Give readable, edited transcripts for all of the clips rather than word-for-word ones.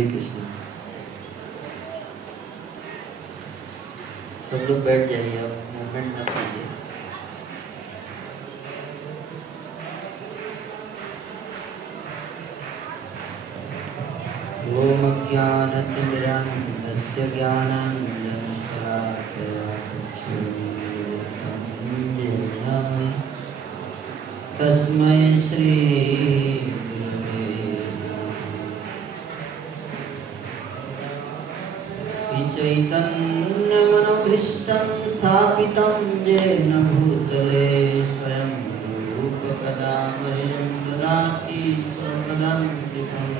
हरे कृष्ण। सब लोग बैठ जाइए, अब मूवमेंट मत कीजिए। ओम अज्ञानतिमिरान्धस्य ज्ञानाञ्जनशलाकया चक्षुरुन्मीलितं तस्मै श्री गुरवे नमः। चैतन्यमनोभीष्टं स्थापितं येन भूतले स्वयं रूपकदा मह्यं ददाति स्वपदान्तिकम्।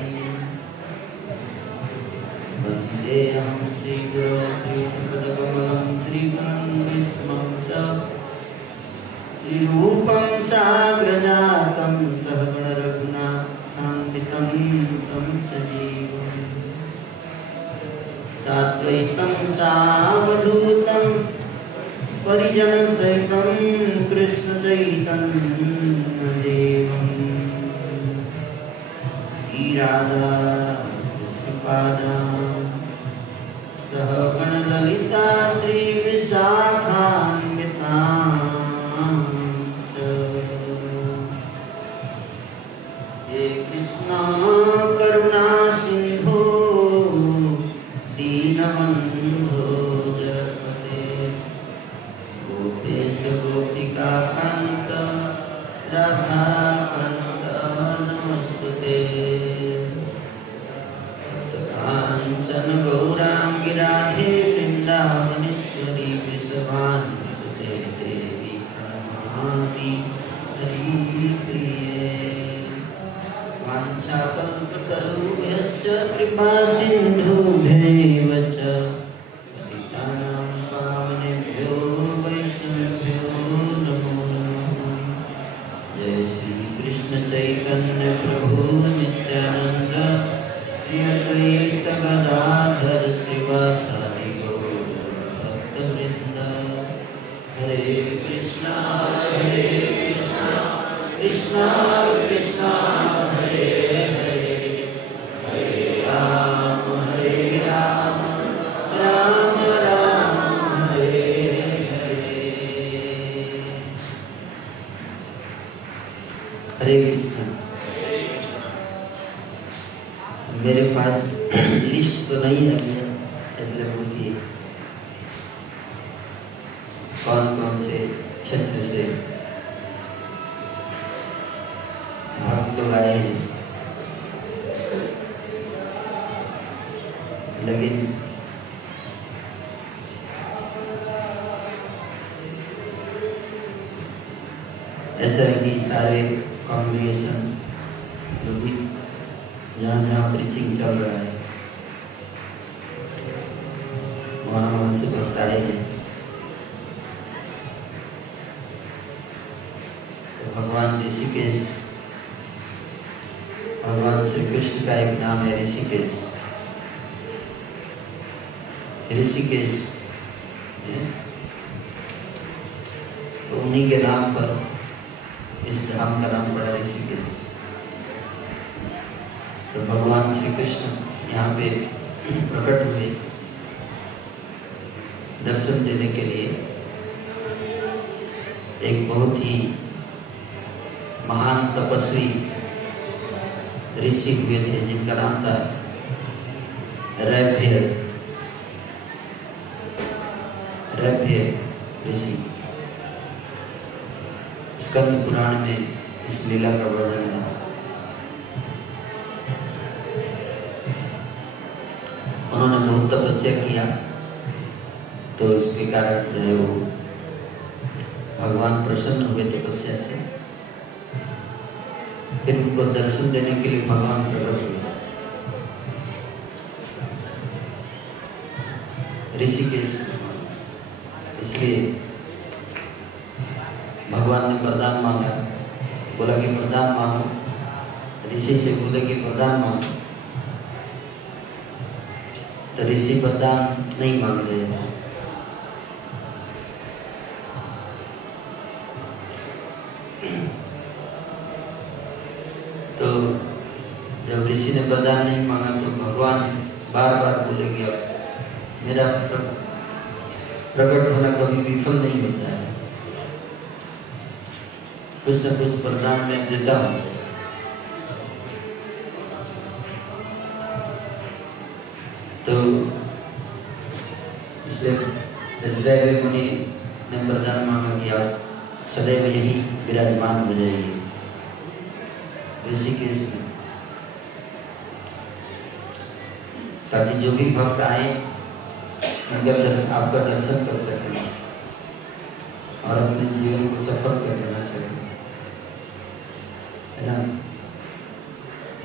वन्देऽहं श्रीगुरो श्रीपदकमलं श्रीगुरुं वैष्णवं च श्रीरूपं साग्रजातं सहगणरघुनाथान्वितं तं सजीवम् साद्वैतं सावधूतं परिजनसहितं कृष्णचैतन्यदेवम् श्रीराधा कृष्णपादां सहगणललिता श्रीविशाखान्वितां च। हे कृष्णा करुणा सिन्धु दीनबन्धो जगत्पते गोपेश गोपिकान्त राधाकान्त नमस्तुते। काञ्चन गौराङ्गी राधे वृन्दावनेश्वरी वृषभानुसुते देवी प्रणमामि हरिप्रिये। वाञ्छाकल्पतरुभ्यश्च कृपासिन्धुभ्यैव च पतितानां पावनेभ्यो वैष्णवेभ्यो नमो नमः। जय श्री कृष्ण चैतन्य प्रभु नित्यानंद श्री अद्वैत गदाधर श्रीवासादि गौर भक्तवृंद। हरे कृष्णा कृष्णा कृष्णा हरे हरे, हरे राम राम राम हरे हरे। हरे कृष्ण। मेरे पास लिस्ट तो नहीं है प्रभु की कौन कौन से क्षेत्र से भक्त लोग आए हैं, लेकिन ऐसा है कि सारे कॉन्ग्रेगेशन जो भी जहाँ प्रीचिंग चल रहा है वहाँ से भक्त आए हैं। तो भगवान ऋषिकेश, भगवान श्री कृष्ण का एक नाम है ऋषिकेश। ऋषिकेश तो उन्हीं के नाम पर इस धाम का नाम पड़ा ऋषिकेश। तो भगवान श्री कृष्ण यहाँ पे प्रकट हुए दर्शन देने के लिए। एक बहुत ही महान तपस्वी ऋषि हुए थे जिनका नाम था रैभ्य ऋषि। स्कंद पुराण में इस लीला का वर्णन है। उन्होंने बहुत तपस्या किया तो इसके कारण जो है वो भगवान प्रसन्न हुए तपस्या से। फिर उनको दर्शन देने के लिए भगवान प्रकट हुए ऋषिकेश। इसलिए भगवान ने वरदान मांगा, बोला कि वरदान मांगो। ऋषि से बोले कि वरदान मांगो, तो ऋषि वरदान नहीं मांग रहे थे। तो जब ऋषि ने वरदान नहीं मांगा तो भगवान बार बार बोलेंगे मेरा प्रकट होना कभी विफल नहीं होता है, कुछ न कुछ वरदान मैं देता हूँ। तो इसलिए हृदय मुनि ने वरदान मांगा कि आप सदैव यही विराजमान हो जाइए ऋषिकेश में, ताकि जो भी भक्त आए आपका दर्शन कर सकें और अपने जीवन को सफल कर बना सकें, है ना।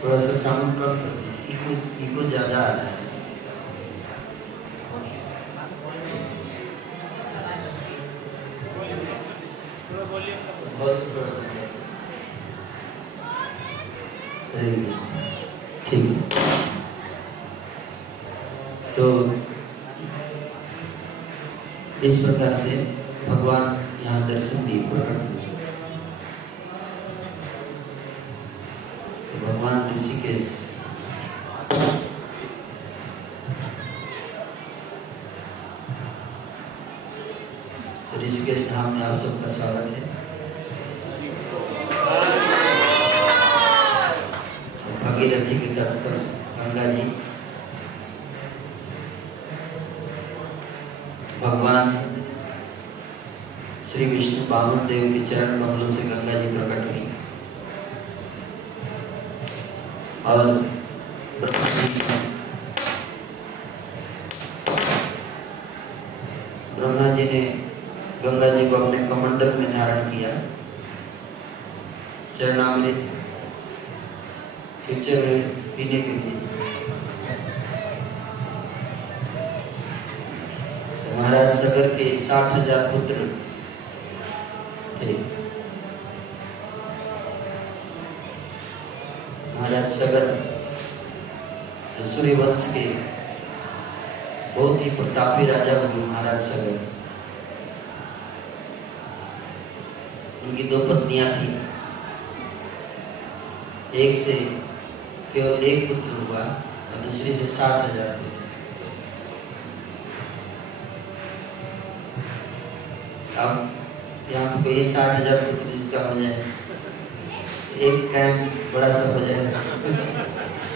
थोड़ा सा साउंड कम कर दीजिए, इको ज़्यादा आ रहा है। ठीक है, तो इस प्रकार से भगवान यहाँ दर्शन दिए प्रकट हुए। तो भगवान ऋषिकेश ऋषिकेश धाम में आप सबका स्वागत है। भागीरथी के तट पर गंगा जी भगवान श्री विष्णु वामन देव के चरण कमलों से गंगा जी प्रकट हुई और ब्रह्मा जी ने गंगा जी को अपने कमंडल में धारण किया, चरणामृत फ्यूचर पीने के लिए। तो महाराज सगर के 60,000 पुत्र थे। महाराज सगर सूर्यवंश के बहुत ही प्रतापी राजा हुए महाराज सगर। उनकी 2 पत्नियां थी, एक से केवल 1 पुत्र हुआ और दूसरी से 60,000 पुत्र। अब यहाँ पे 60,000 पुत्र जिसका हो जाए, एक कैंप बड़ा सा हो जाए,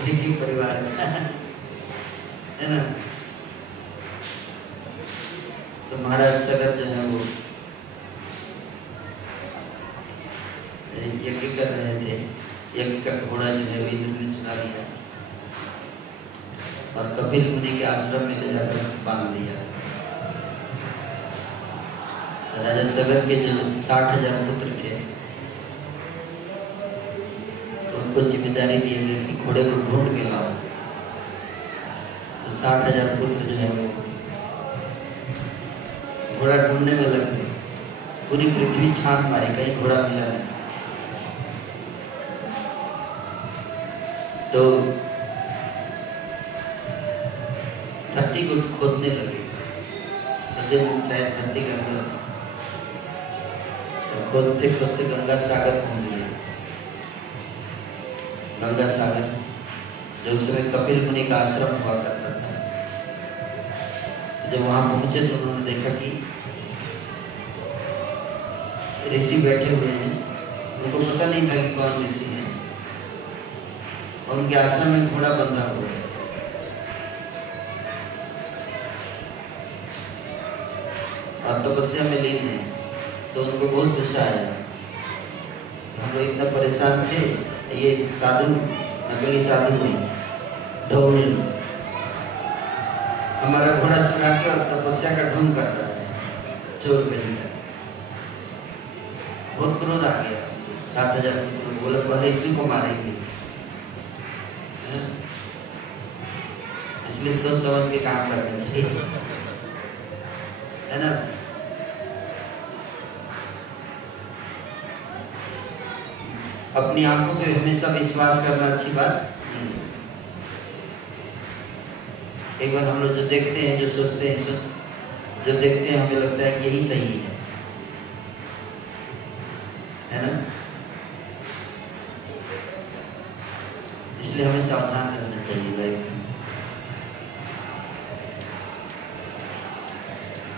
एक ही परिवार है ना। तो महाराज सगर जो है वो यज्ञ कर रहे थे। यज्ञ का घोड़ा जो है इंद्र ने चुरा लिया और कपिल मुनि के आश्रम में ले जाकर बांध दिया। राजा सगर के जो 60,000 पुत्र थे तो उनको जिम्मेदारी दी गई कि घोड़े को ढूंढ के लाओ। तो 60,000 पुत्र जो है वो घोड़ा ढूंढने में लग गए। पूरी पृथ्वी छान मारी, कहीं घोड़ा मिला नहीं। तो धरती को खोदने लगे, शायद धरती के अंदर तो खोदते खोदते गंगा सागर पहुंच गए। गंगा सागर जो उस समय कपिल मुनि का आश्रम हुआ करता था। तो जब वहां पहुंचे तो उन्होंने देखा कि ऋषि बैठे हुए हैं। उनको पता नहीं था कि कौन ऋषि है और उनके आश्रम में घोड़ा बंधा हुआ है। और तपस्या में लीन है। तो उनको बहुत गुस्सा आया। हम लोग इतना परेशान थे, ये साधु नकली साधु नहीं, ढोंगी हमारा घोड़ा चुरा के और तपस्या का ढोंग कर रहा है, चोर कहीं का। बहुत क्रोध आ गया। 60,000 बोले पहले इसी को मारेंगे। इसलिए सोच समझ के काम करना चाहिए, है ना। अपनी आंखों पे हमेशा विश्वास करना अच्छी बात नहीं। एक बार हम लोग जो देखते हैं, जो सोचते हैं, जो देखते हैं हमें लगता है कि यही सही है ना। इसलिए इसलिए हमें सावधान रहना चाहिए लाइफ में।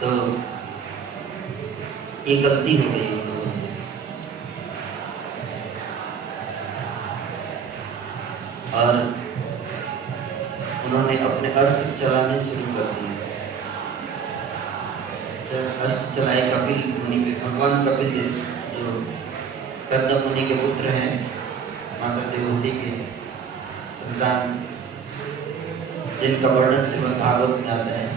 तो ये गलती हो गई उन लोगों से, और उन्होंने अपने अस्त्र चलाने शुरू कर दिए। अस्त्र चलाए कपिल मुनि पे। भगवान कपिल देव जो कर्दम मुनि के पुत्र हैं, माता देवहूति के संतान, जिनका वर्णन श्रीमद् भागवत में आता है।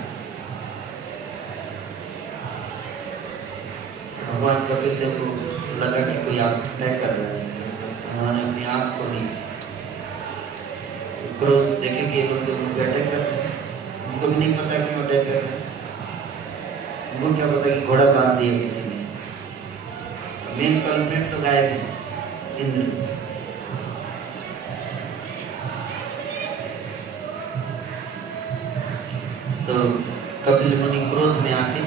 भगवान कपिल देव को लगा कि कोई आप अटैक कर रहा है, उन्होंने अपनी आँख खोली, क्रोध देखे कि ये लोग अटैक कर रहे हैं। उनको भी नहीं पता कि अटैक कर रहे हैं, उनको क्या पता कि घोड़ा बांध दिया किसी ने। मेन कल्प्रिट तो गायब है, इंद्र। तो कपिल मुनि क्रोध में आके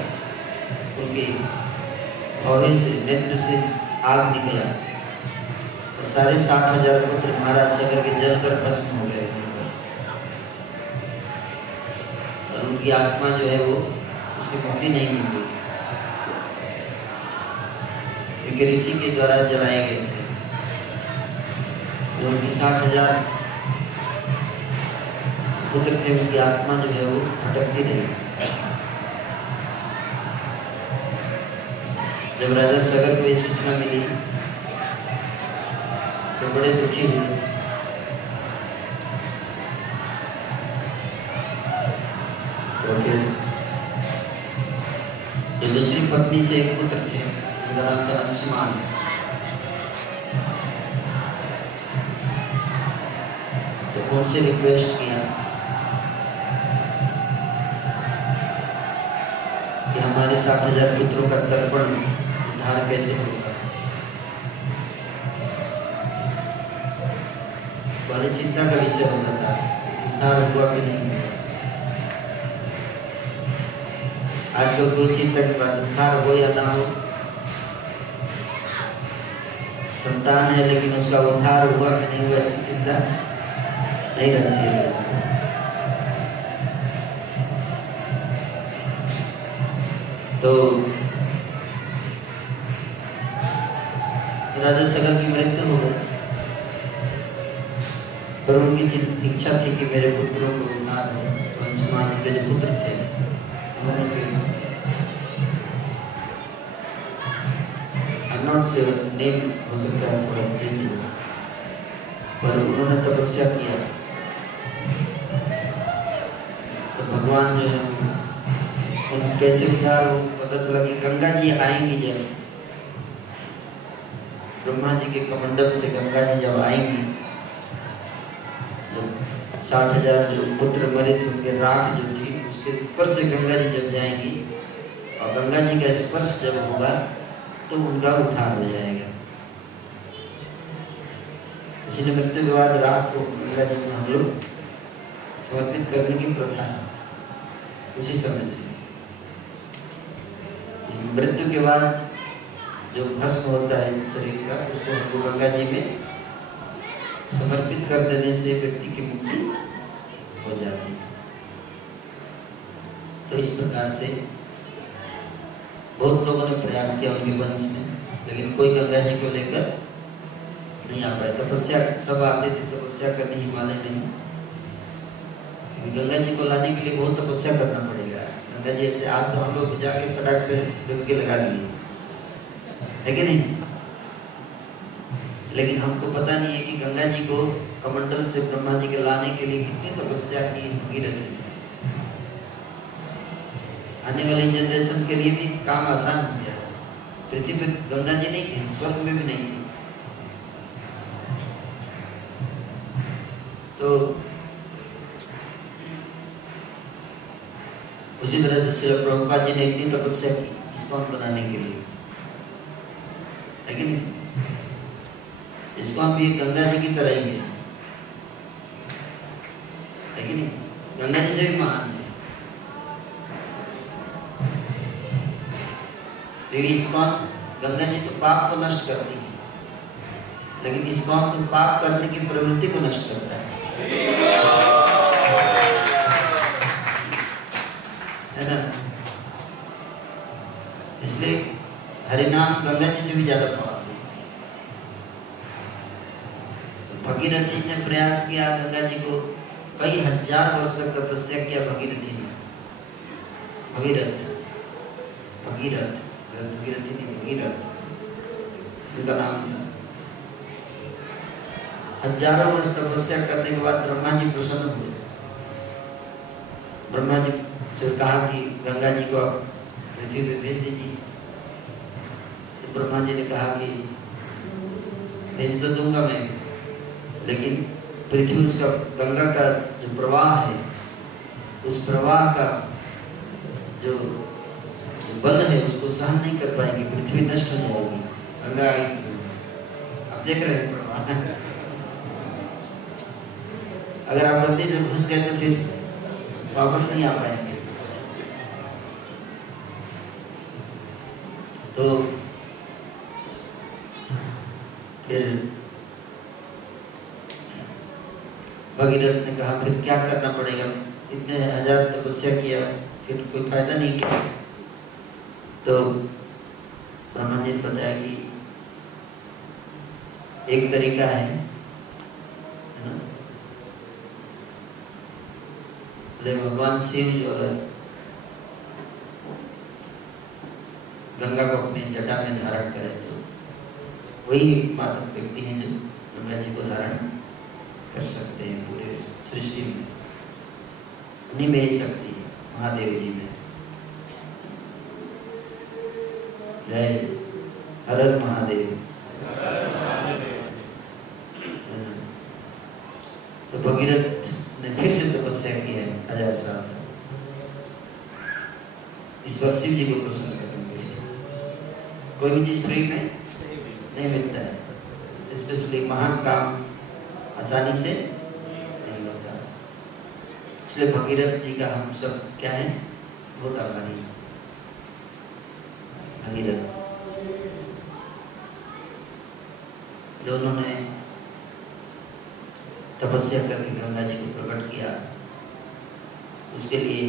उनके भौहें से, नेत्र से आग निकला, और सारे 60,000 पुत्र महाराज सगर के जलकर भस्म हो गए, और उनकी आत्मा जो है वो उसकी मुक्ति नहीं मिली, क्योंकि ऋषि के द्वारा जलाए गए थे। जो उनकी 60,000 पुत्र थे, उनकी आत्मा जो है वो भटकती रही। जब राजा सगर को ये सूचना मिली तो बड़े दुखी हुए। तो फिर जो दूसरी पत्नी से एक पुत्र थे, उनका नाम था अंशुमान, तो उनसे रिक्वेस्ट किया कि हमारे 60,000 पुत्रों का तर्पण उद्धार कैसे होगा। बड़ी चिंता का विषय होता था, उद्धार हुआ कि नहीं। आजकल कोई चिंता की बात, उद्धार हो या ना हो, संतान है लेकिन उसका उद्धार हुआ कि नहीं हुआ इसकी चिंता नहीं रहती है। तो राजा सगर की मृत्यु हो गई, पर उनकी इच्छा थी कि मेरे पुत्रों को उद्धार हो। तो अंशुमान के जो पुत्र थे, उन्होंने नेम हो सकता है थोड़ा चेंज, पर उन्होंने तपस्या किया। तो भगवान जो है उन कैसे उद्धार हो, पता चला कि गंगा जी आएंगी। जब ब्रह्मा जी के कमंडल से गंगा जी जब आएंगी, जब 60,000 जो पुत्र मरे थे उनके राख जो थी उसके ऊपर से गंगा जी जब जाएंगी, और गंगा जी का स्पर्श जब होगा तो उनका उद्धार हो जाएगा। इसलिए मृत्यु के बाद राख को गंगा जी में हम लोग समर्पित करने की प्रथा है। उसी समय से मृत्यु के बाद जो भस्म होता है शरीर का, उसको हमको गंगा जी में समर्पित कर देने से व्यक्ति की मुक्ति हो जाती है। तो इस प्रकार से बहुत लोगों ने प्रयास किया उनके वंश में, लेकिन कोई गंगा जी को लेकर नहीं आ पाए। तपस्या सब आते थे तपस्या करने हिमालय में, गंगा जी को लाने के लिए बहुत तपस्या करना पड़ेगा। गंगा जी ऐसे आज तो हम लोग जाके फटाक से डुबकी लगा लिए, है कि नहीं? लेकिन हमको पता नहीं है कि गंगा जी को कमंडल से ब्रह्मा जी के लाने के लिए कितनी तपस्या की रहती है। आने वाली जनरेशन के लिए भी काम आसान हो गया। पृथ्वी पे गंगा जी नहीं थी, स्वर्ग में भी नहीं थी। तो उसी तरह से श्री प्रभुपाद जी ने इतनी तपस्या की इस्कॉन बनाने के लिए, लेकिन इस्कॉन भी गंगा जी की तरह ही है, लेकिन गंगा जी से भी महान है। क्योंकि इस्कॉन गंगा जी तो पाप को नष्ट करती है, लेकिन इस्कॉन तो पाप करने की प्रवृत्ति को नष्ट करता है। है ना? इसलिए हरिनाम गंगा जी से भी ज्यादा प्रभावी। भगीरथ जी ने प्रयास किया गंगा जी को, कई हजार वर्ष तक तपस्या किया भगीरथी ने। भगीरथ भगीरथ भगीरथी नहीं, भगीरथ उनका नाम था। हजारों वर्ष तपस्या करने के बाद ब्रह्मा जी प्रसन्न हुए। ब्रह्मा जी से कहा कि गंगा जी को आप पृथ्वी पे भेज दीजिए। तो ब्रह्मा जी ने कहा कि भेज तो दूंगा मैं, लेकिन पृथ्वी उसका गंगा का जो प्रवाह है, उस प्रवाह का जो बल है उसको सहन नहीं कर पाएंगे, पृथ्वी नष्ट हो जाएगी, गंगा आएगी। आप देख रहे हैं प्रवाह। अगर आप गलती से घुस गए तो फिर वापस नहीं आ पाएंगे। तो फिर भगीरथ ने कहा फिर क्या करना पड़ेगा, इतने हजार तपस्या किया फिर कोई फायदा नहीं किया। तो ब्रह्मा जी ने बताया कि एक तरीका है ना, भगवान शिव जो अगर गंगा को अपने जटा में धारण करे तो वही एकमात्र व्यक्ति हैं जो गंगा जी को धारण कर सकते हैं पूरे सृष्टि में। उन्हीं में ही शक्ति है, महादेव जी में। जय हर हर महादेव। तो भगीरथ ने फिर से तपस्या की है 1000 साल तक। इस बार शिव जी को प्रसन्न करने के लिए। कोई भी चीज फ्री में नहीं मिलता है, स्पेशली महान काम आसानी से नहीं होता। इसलिए भगीरथ जी का हम सब क्या है, बहुत आभारी हैं। भगीरथ दोनों ने तपस्या करके गंगा जी को प्रकट किया। उसके लिए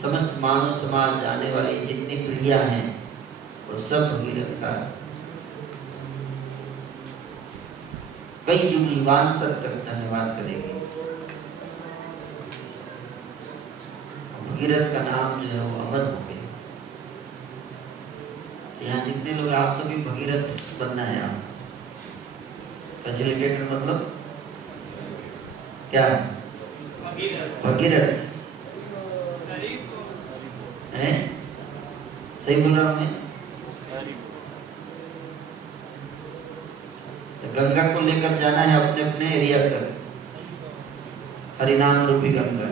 समस्त मानव समाज आने वाली जितनी पीढ़ियां हैं वो सब भगीरथ का कई युगांतर तक धन्यवाद करेंगे। भगीरथ का नाम जो है वो अमर हो गया। यहाँ जितने लोग, आप सभी भगीरथ बनना है। आप फैसिलिटेटर मतलब क्या? भगीरथ है, सही बोल रहा हूँ मैं? गंगा को लेकर जाना है अपने अपने एरिया तक, हरिनाम रूपी गंगा,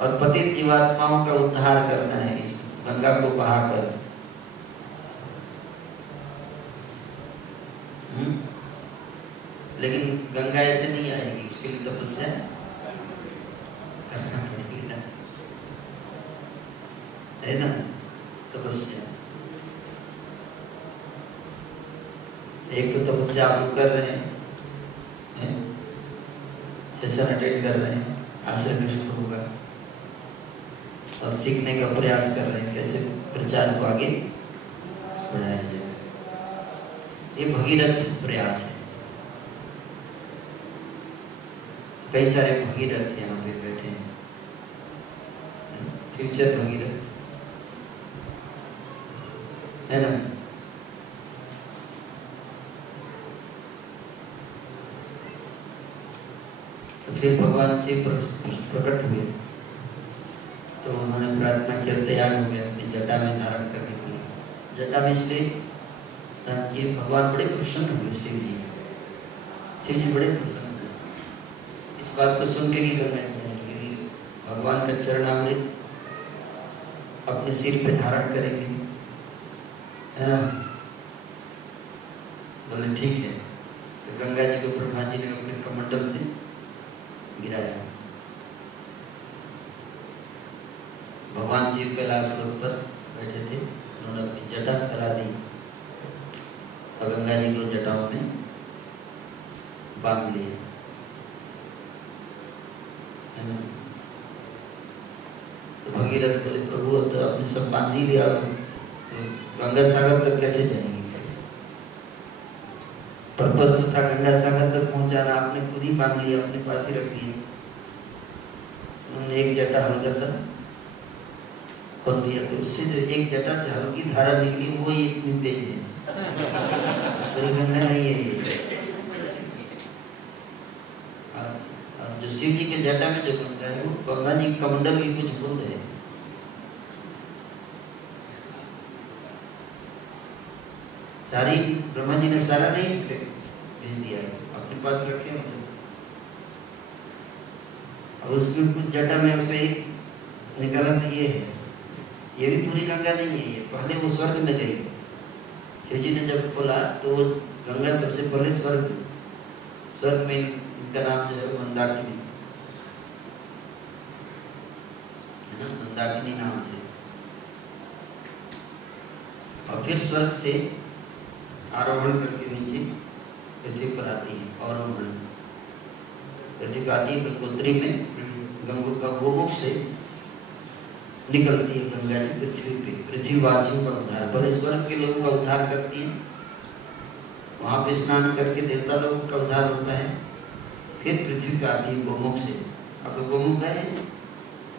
और पतित जीवात्माओं का उद्धार करना है इस गंगा को बहाकर। लेकिन गंगा ऐसे नहीं आएगी, उसके लिए तपस्या करना पड़ेगी ना, है ना? तपस्या, एक तो तपस्या आप लोग कर रहे हैं, सेशन अटेंड कर रहे हैं, आश्रम में शुरू होगा, और सीखने का प्रयास कर रहे हैं कैसे प्रचार को आगे बढ़ाया जाए। ये भगीरथ प्रयास है। कई सारे भगीरथ यहाँ पे बैठे हैं, फ्यूचर भगीरथ, है ना? तो फिर भगवान शिव प्रकट हुए तो उन्होंने प्रार्थना किया, तैयार हो गया अपनी जटा में धारण करने के लिए। जटा में इसलिए कि भगवान बड़े प्रसन्न हुए, शिव जी बड़े प्रसन्न हुए इस बात को सुन के कि भगवान का चरणामृत अपने सिर पे धारण करेंगे, है ना? बोले ठीक है। तो गंगा जी को ब्रह्मा जी ने अपने कमंडल से गिराया। भगवान शिव कैलाश लोक पर बैठे थे, उन्होंने अपनी जटा फैला दी और गंगा जी को जटाओं में बांध लिए, है ना। तो भगीरथ बोले प्रभु तो आपने सब बांध ही लिया, तो गंगा सागर तक कैसे जाएंगे? पर्पस तो था गंगा सागर तक पहुंचाना, आपने खुद ही बांध लिया, अपने पास ही रख लिया। उन्होंने एक जटा हल्का सा खोल दिया, तो उससे जो एक जटा से हल्की धारा निकली वो ही इतनी तेज है, पूरी गंगा नहीं है ये। और जो शिव जी के जटा में जो गंगा है वो गंगा जी कमंडल की कुछ बूंद है। सारी ब्रह्मा जी ने सारा नहीं भेज दिया, अपने पास रखे मतलब। और उसमें कुछ जटा में उसमें एक निकाला तो ये है, ये भी पूरी गंगा नहीं है, ये पहले वो स्वर्ग में गई। शिव जी ने जब खोला तो वो गंगा सबसे पहले स्वर्ग में इनका नाम जो है मंदाकिनी, है ना, मंदाकिनी नाम से। और फिर स्वर्ग से आरोहण करके नीचे पृथ्वी पर आती है, अवरोहण पृथ्वी पर आती है। गंगोत्री में गंगो का गोमुख से निकलती है गंगा जी पृथ्वी पे, पृथ्वीवासियों का उद्धार, बड़े स्वर्ग के लोगों का उद्धार करती है। वहाँ पे स्नान करके देवता लोगों का उद्धार होता है। फिर पृथ्वी पे आती है गोमुख से। अब गोमुख है,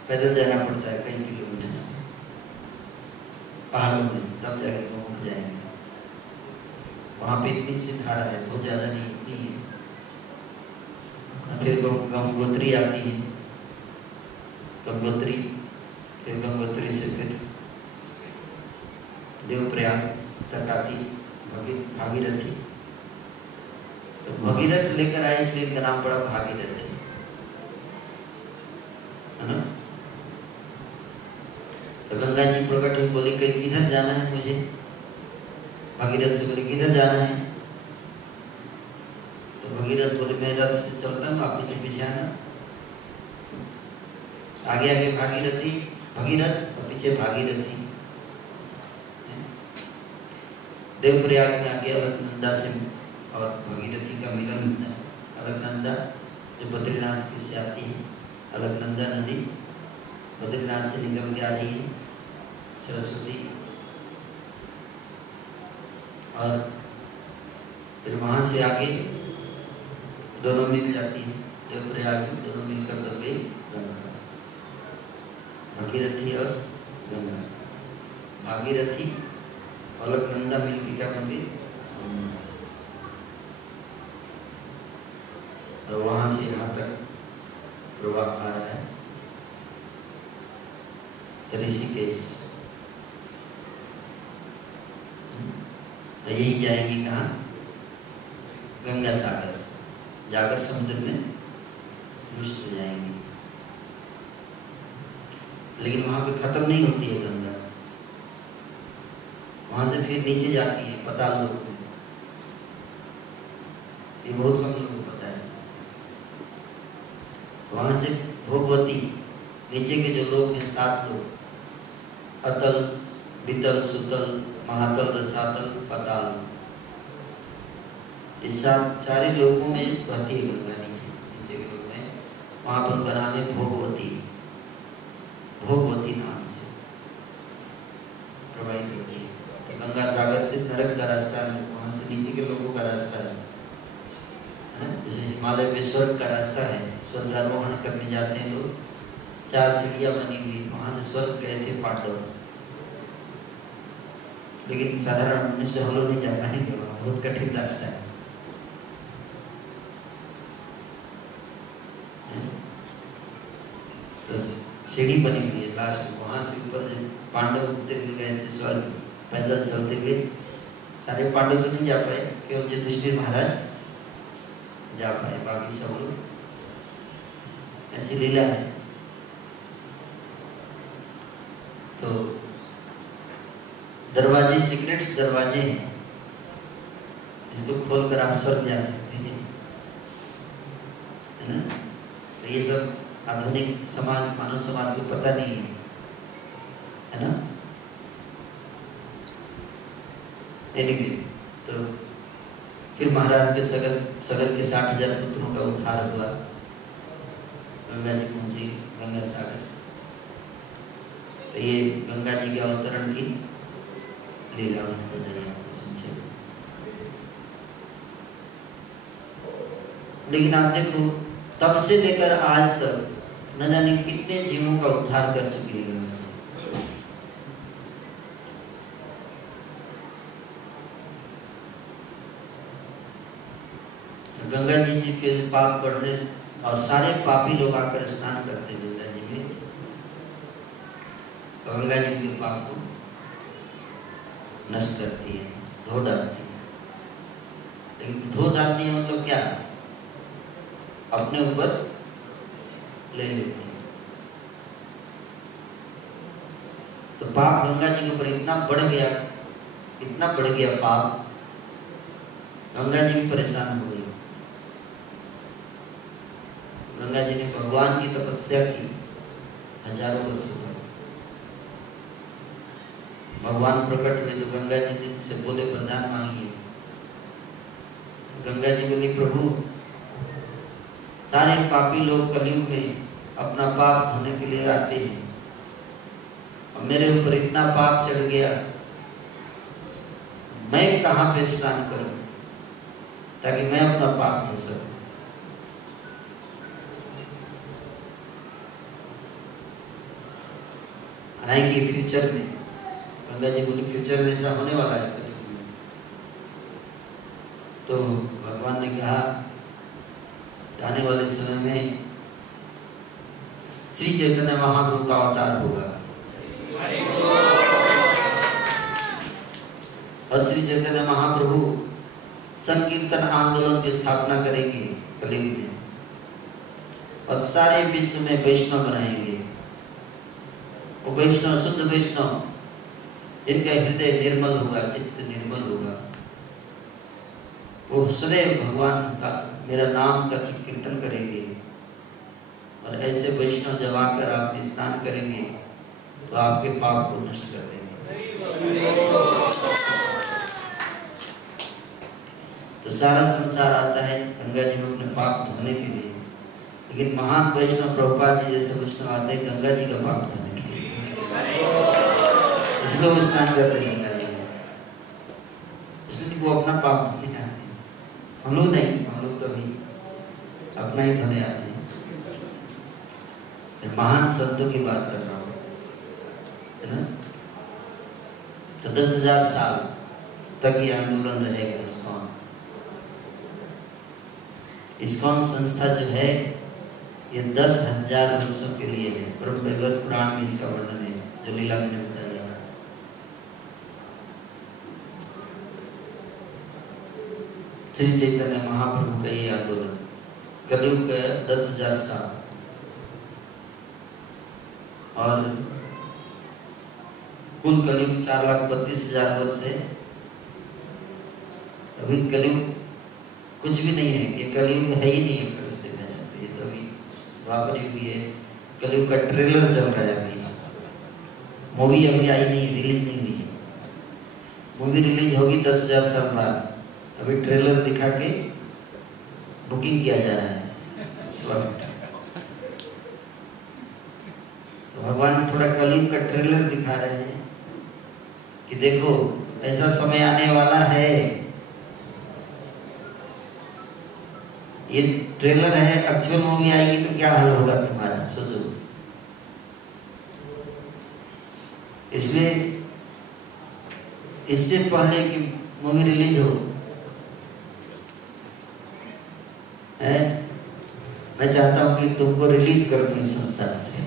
पैदल जाना पड़ता है कई किलोमीटर पहाड़ों में, तब जाके गोमुख जाएंगे। वहाँ पे इतनी सी धारा है, बहुत ज़्यादा नहीं, इतनी है। फिर गंगोत्री आती है, गंगोत्री, फिर गंगोत्री से फिर देवप्रयाग तक आती भागीरथी। तो भगीरथ लेकर आए इसलिए इनका नाम पड़ा भागीरथी, है ना। तो गंगा जी प्रकट हुई, बोली कहीं किधर जाना है मुझे? भगीरथ से बोले किधर जाना है? तो भगीरथ बोले मैं रथ से चलता हूँ, आप पीछे पीछे आना। आगे आगे भागीरथी, भगीरथ और पीछे भागीरथी। देवप्रयाग में आगे अलकनंदा से और भगीरथी का मिलन होता है। अलकनंदा जो बद्रीनाथ की से आती है, अलकनंदा नदी बद्रीनाथ से निकल के आ रही है सरस्वती, और फिर वहाँ से आगे दोनों मिल जाती हैं। देवप्रयाग में दोनों मिलकर बन गई गंगा, भागीरथी और गंगा। भागीरथी अलकनंदा मिलकर क्या बन गई? और वहाँ से यहाँ तक प्रवाह आ रहा है ऋषिकेश। यही जाएंगे कहाँ? गंगा सागर, जाकर समुद्र में मिश्र हो जाएंगे। लेकिन वहाँ पे खत्म नहीं होती है गंगा, वहाँ से फिर नीचे जाती है पाताल लोक में। ये बहुत कम लोगों को पता है। वहाँ से भोगवती, नीचे के जो लोग हैं 7 लोग, अतल, वितल, सुतल, महातल, रसातल, पाताल, इस सारे लोगों में बहती है गंगा नीचे के लोग में। वहाँ पर बना है भोगवती, भोगवती नाम से प्रवाहित होती है। तो गंगा सागर से नरक का रास्ता है, वहाँ से नीचे के लोगों का रास्ता है। जैसे हिमालय में स्वर्ग का रास्ता है, स्वर्गारोहण करने जाते हैं लोग, 4 सीढ़ियाँ बनी हुई, वहाँ से स्वर्ग गए थे पांडव। लेकिन साधारण मनुष्य से हम लोग नहीं जा पाएंगे, बहुत कठिन रास्ता है। तो सीढ़ी बनी हुई है लास्ट, वहाँ से ऊपर पांडव उठते हुए गए थे स्वर्ग, पैदल चलते हुए। सारे पांडव तो नहीं जा पाए, केवल युधिष्ठिर महाराज जा पाए, बाकी सब लोग, ऐसी लीला है। तो दरवाजे, सीक्रेट्स दरवाजे हैं जिसको खोलकर आप स्वर्ग जा सकते हैं, है ना। तो ये सब आधुनिक समाज, मानव समाज को पता नहीं है ना। एनीवे, तो फिर महाराज के सगर के 60,000 पुत्रों का उद्धार हुआ। गंगा जी पहुंची गंगा सागर। तो ये गंगा जी के अवतरण की लीला बताइए संक्षेप। लेकिन आप देखो तब से लेकर आज तक न जाने कितने जीवों का उद्धार कर चुकी है गंगा जी। गंगा जी के पाप बढ़ने और सारे पापी लोग आकर स्नान करते हैं गंगा जी में, गंगा जी के पाप को नष्ट करती है, धो डालती है। लेकिन धो डालती है मतलब क्या? अपने ऊपर ले लेती है। तो पाप गंगा जी के ऊपर इतना बढ़ गया पाप, गंगा जी भी परेशान हो गई। गंगा जी ने भगवान की तपस्या की हजारों वर्षों तक। भगवान प्रकट हुए तो गंगा जी से बोले वरदान मांगिए। गंगा जी बोली प्रभु सारे पापी लोग कलयुग में अपना पाप धोने के लिए आते हैं, और मेरे ऊपर इतना पाप चढ़ गया, मैं कहाँ पे स्नान करूं ताकि मैं अपना पाप धो सकूं। आएंगे फ्यूचर में, गंगा जी बोली फ्यूचर में ऐसा होने वाला है। तो भगवान ने कहा आने वाले समय में श्री चैतन्य महाप्रभु का अवतार होगा, और श्री चैतन्य महाप्रभु संकीर्तन आंदोलन की स्थापना करेंगे कलयुग में, और सारे विश्व में वैष्णव बनाएंगे। वो वैष्णव शुद्ध वैष्णव, इनका हृदय निर्मल होगा, चित्त निर्मल होगा। वो सदैव भगवान का मेरा नाम का कीर्तन करेंगे, और ऐसे वैष्णव जब आकर आप स्नान करेंगे तो आपके पाप को नष्ट कर देंगे। तो सारा संसार आता है गंगा जी में अपने पाप धोने के लिए, लेकिन महान वैष्णव प्रभुपाद जी जैसे वैष्णव आते हैं गंगा जी का पाप धोने के लिए, इसलिए वो स्नान करते हैं गंगा जी में। इसलिए वो अपना पाप धोने आते हैं। हम लोग नहीं, हम लोग तो अभी अपना ही धोने आते हैं। महान संतों की बात कर रहा हूँ, है ना। तो 10,000 साल तक ये आंदोलन रहेगा। इस्कॉन संस्था जो है ये 10,000 वर्षों के लिए है। ब्रह्मवैवर्त पुराण में इसका वर्णन है, जो लीला मैंने बताया। श्री चैतन्य महाप्रभु का ये आंदोलन कलयुग का 10,000 साल, और कुल कलयुग 4,32,000 वर्ष है। अभी कलयुग कुछ भी नहीं है, ये कलयुग है ही नहीं है। ये तो अभी द्वापर युग है, कलयुग का ट्रेलर चल रहा है। अभी मूवी अभी आई नहीं, रिलीज नहीं हुई है। मूवी रिलीज होगी 10,000 साल बाद, अभी ट्रेलर दिखा के बुकिंग किया जा रहा है। तो भगवान थोड़ा कलयुग का ट्रेलर दिखा रहे हैं कि देखो ऐसा समय आने वाला है। ये ट्रेलर है, एक्चुअल मूवी आएगी तो क्या हाल होगा तुम्हारा, सोचो। इसलिए इससे पहले कि मूवी रिलीज हो है, मैं चाहता हूं कि तुमको रिलीज कर दूं इस संसार से।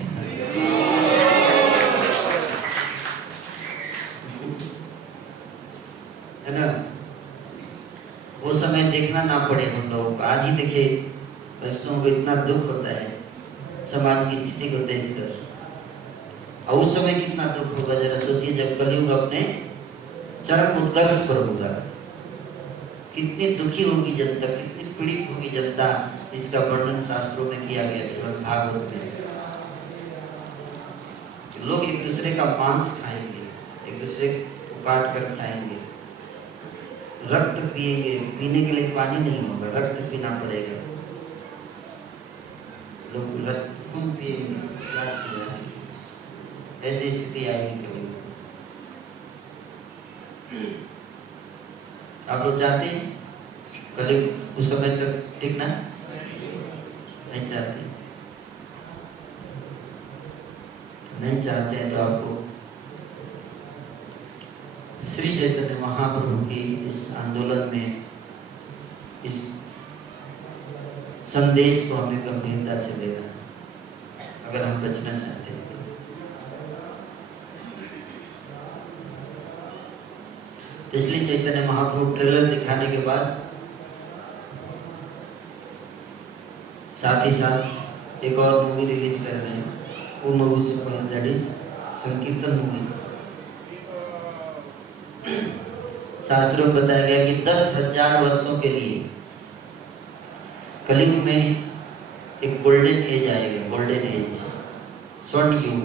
है ना, वो समय देखना ना पड़े हम लोगों को। आज ही देखिए वैष्णव को इतना दुख होता है समाज की स्थिति को देखकर, और उस समय कितना दुख होगा जरा सोचिए, जब कलयुग अपने चरम उत्कर्ष पर होगा। कितनी दुखी होगी जनता, कितनी पीड़ित होगी जनता, इसका वर्णन शास्त्रों में किया गया। श्रीमद् भागवत में लोग एक दूसरे का मांस खाएंगे, एक दूसरे को काट कर खाएंगे, रक्त पिएंगे, पीने के लिए पानी नहीं होगा, रक्त पीना पड़ेगा। लोग रक्त खून पिएंगे, प्यास पिएंगे, ऐसी स्थिति आएगी कभी। आप लोग चाहते हैं कल उस समय तक टिकना? नहीं चाहते। नहीं चाहते हैं तो आपको श्री चैतन्य महाप्रभु की इस आंदोलन में इस संदेश को हमें गंभीरता से लेना, अगर हम बचना चाहते हैं तो। इसलिए चैतन्य महाप्रभु ट्रेलर दिखाने के बाद साथ ही साथ एक और मूवी रिलीज कर रहे हैं। वो मूवी से दैट इज संकीर्तन मूवी। शास्त्रों में बताया गया कि 10,000 वर्षों के लिए कलयुग में एक गोल्डन एज आएगा, गोल्डन एज, स्वर्ण युग,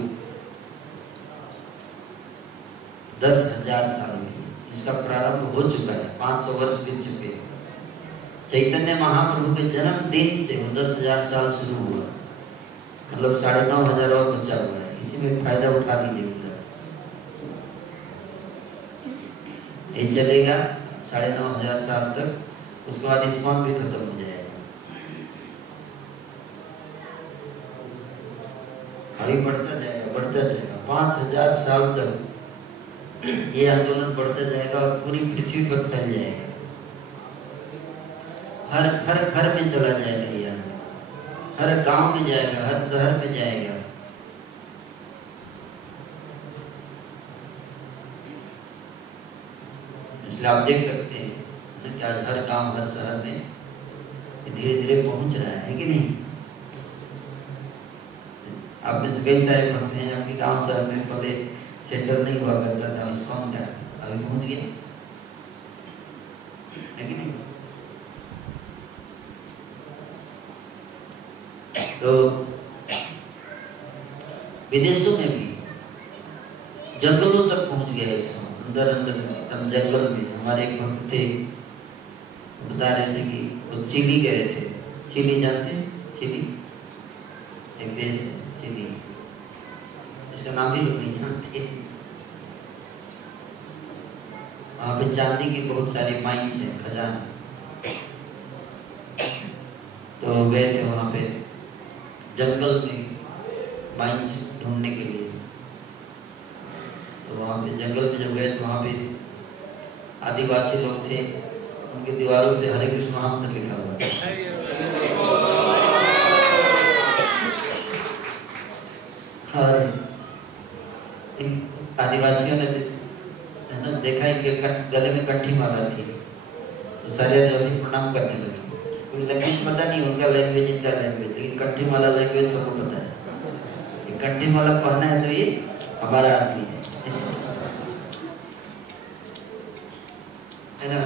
10,000 साल में, जिसका प्रारंभ हो चुका है, 500 वर्ष बीत चुके हैं। चैतन्य महाप्रभु के जन्मदिन से वो 10,000 साल शुरू हुआ, मतलब 9,500 और बचा हुआ है। इसी में फायदा उठा लीजिए। ये चलेगा 9,500 साल तक, उसके बाद इस्कॉन भी खत्म हो जाएगा। अभी बढ़ता जाएगा, बढ़ता जाएगा, 5,000 साल तक ये आंदोलन बढ़ता जाएगा और पूरी पृथ्वी पर फैल जाएगा। हर घर घर में चला जाएगा ये, हर गांव में जाएगा, हर शहर में जाएगा। इसलिए आप देख सकते हैं कि आज हर गांव, हर शहर में धीरे धीरे पहुंच रहा है कि नहीं? आप में से कई सारे भक्त हैं आपके गांव शहर में पहले सेंटर नहीं हुआ करता था, इस्कॉन का अभी पहुंच गया है कि नहीं? तो विदेशों में भी जंगलों तक पहुंच गया इसको, अंदर अंदर हम जंगल में। हमारे एक भक्त थे, बता रहे थे कि वो चिली गए थे। चिली जानते हैं? चिली एक देश है, चिली, इसका नाम भी लोग नहीं जानते। वहाँ पे चांदी की बहुत सारी माइंस है, खजाना। तो गए थे वहाँ पे जंगल में माइंस ढूंढने के लिए। तो वहाँ पे जंगल में जब गए तो वहाँ पे आदिवासी लोग थे, उनके दीवारों पे हरे कृष्ण महामंत्र लिखा हुआ था। और इन आदिवासियों ने देखा इनके गले में कंठी माला थी, तो सारे आदिवासी प्रणाम करने लगे। कोई लैंग्वेज पता नहीं, उनका लैंग्वेज इनका लैंग्वेज, लेकिन कंठी माला लैंग्वेज सबको पता है। कंठी माला पहना है तो ये हमारा आदमी है ना?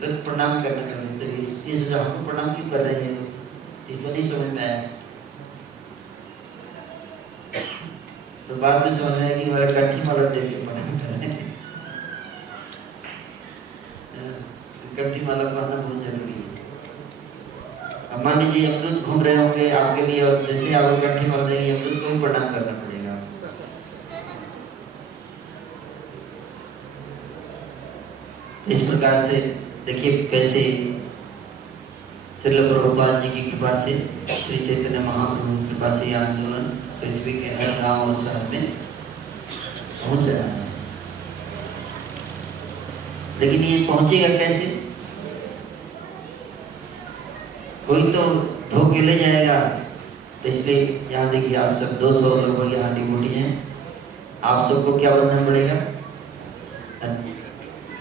तो प्रणाम करने लगे। तो इस हमको प्रणाम क्यों कर रहे हैं, इसको नहीं समझ में आया। तो बाद में समझ आया कि हमारा कंठी माला देख के प्रणाम कर रहे हैं। कंठी माला पहनना बहुत जरूरी है। अब मान लीजिए यमदूत घूम रहे होंगे आपके लिए, और जैसे आप कंठी माला देंगे यमदूत को भी प्रणाम करना पड़ेगा। तो इस प्रकार से देखिए कैसे श्रील प्रभुपाद जी की कृपा से, श्री चैतन्य महाप्रभु की कृपा से यह आंदोलन पृथ्वी के हर गांव और शहर में पहुंच रहा है। लेकिन ये पहुंचेगा कैसे? कोई तो ठोक के ले जाएगा। तो इसलिए यहाँ देखिए आप सब 200 लगभग यहाँ डिवोटी हैं। आप सबको क्या बनना पड़ेगा?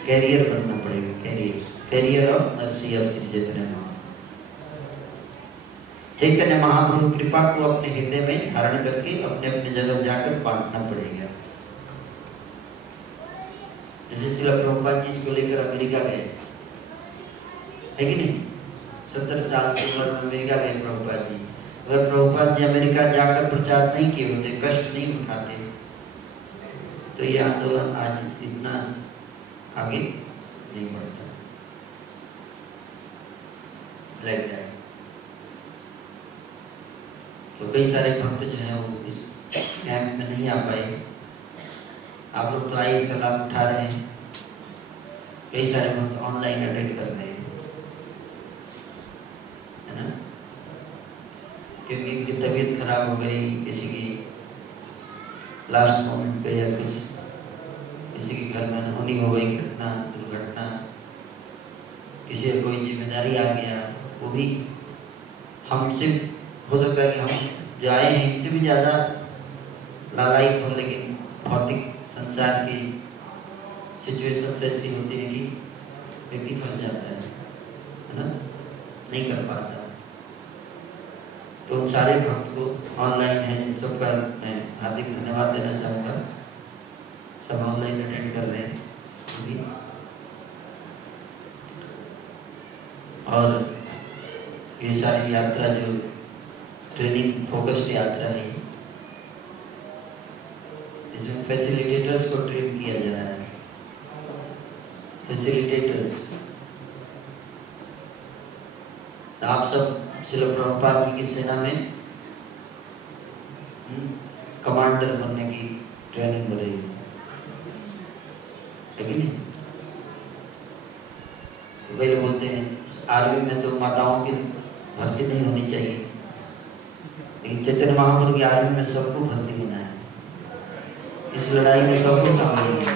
कैरियर बनना पड़ेगा, carrier of mercy of Shri Chaitanya Mahaprabhu. Chaitanya Mahaprabhu कृपा को अपने हृदय में धारण करके अपने अपने जगह जाकर बांटना पड़ेगा। जैसे श्रील प्रभुपाद जी इसको लेकर अमेरिका गए, है कि नहीं? 70 साल की उम्र में अमेरिका गए प्रभुपाद जी। अगर प्रभुपाद जी अमेरिका जाकर प्रचार नहीं किए होते, कष्ट नहीं उठाते, तो ये आंदोलन आज इतना आगे नहीं बढ़ता। Like that. तो कई सारे भक्त जो हैं वो इस कैंप में नहीं आ पाए। आप लोग तो आइए इसका लाभ उठा रहे हैं। कई सारे भक्त ऑनलाइन अटेंड कर रहे हैं, है ना, क्योंकि इनकी तबीयत खराब हो गई, किसी की लास्ट मोमेंट पे, या किसी के घर में अनहोनी हो गई, घटना दुर्घटना, किसी को कोई जिम्मेदारी आ गया, वो भी हमसे हो सकता है कि हम जो आए हैं इनसे भी ज़्यादा लालायित हो, लेकिन भौतिक संसार की सिचुएशन ऐसी होती है कि व्यक्ति फंस जाता है ना, नहीं कर पाता। तो उन सारे भक्त को ऑनलाइन है, सबका मैं हार्दिक धन्यवाद देना चाहूँगा। सब ऑनलाइन अटेंड कर रहे हैं अभी। और ये सारी यात्रा जो ट्रेनिंग फोकस्ड यात्रा है, इसमें फैसिलिटेटर्स को ट्रेन किया जा रहा है। फैसिलिटेटर्स, आप सब श्रील प्रभुपाद जी की सेना में कमांडर बनने की ट्रेनिंग हो रही है कि नहीं? तो कई लोग बोलते हैं आर्मी में तो माताओं की भर्ती नहीं होनी चाहिए, लेकिन चैतन्य महाप्रभु की आर्मी में सबको भर्ती होना है। इस लड़ाई में सबको शामिल होना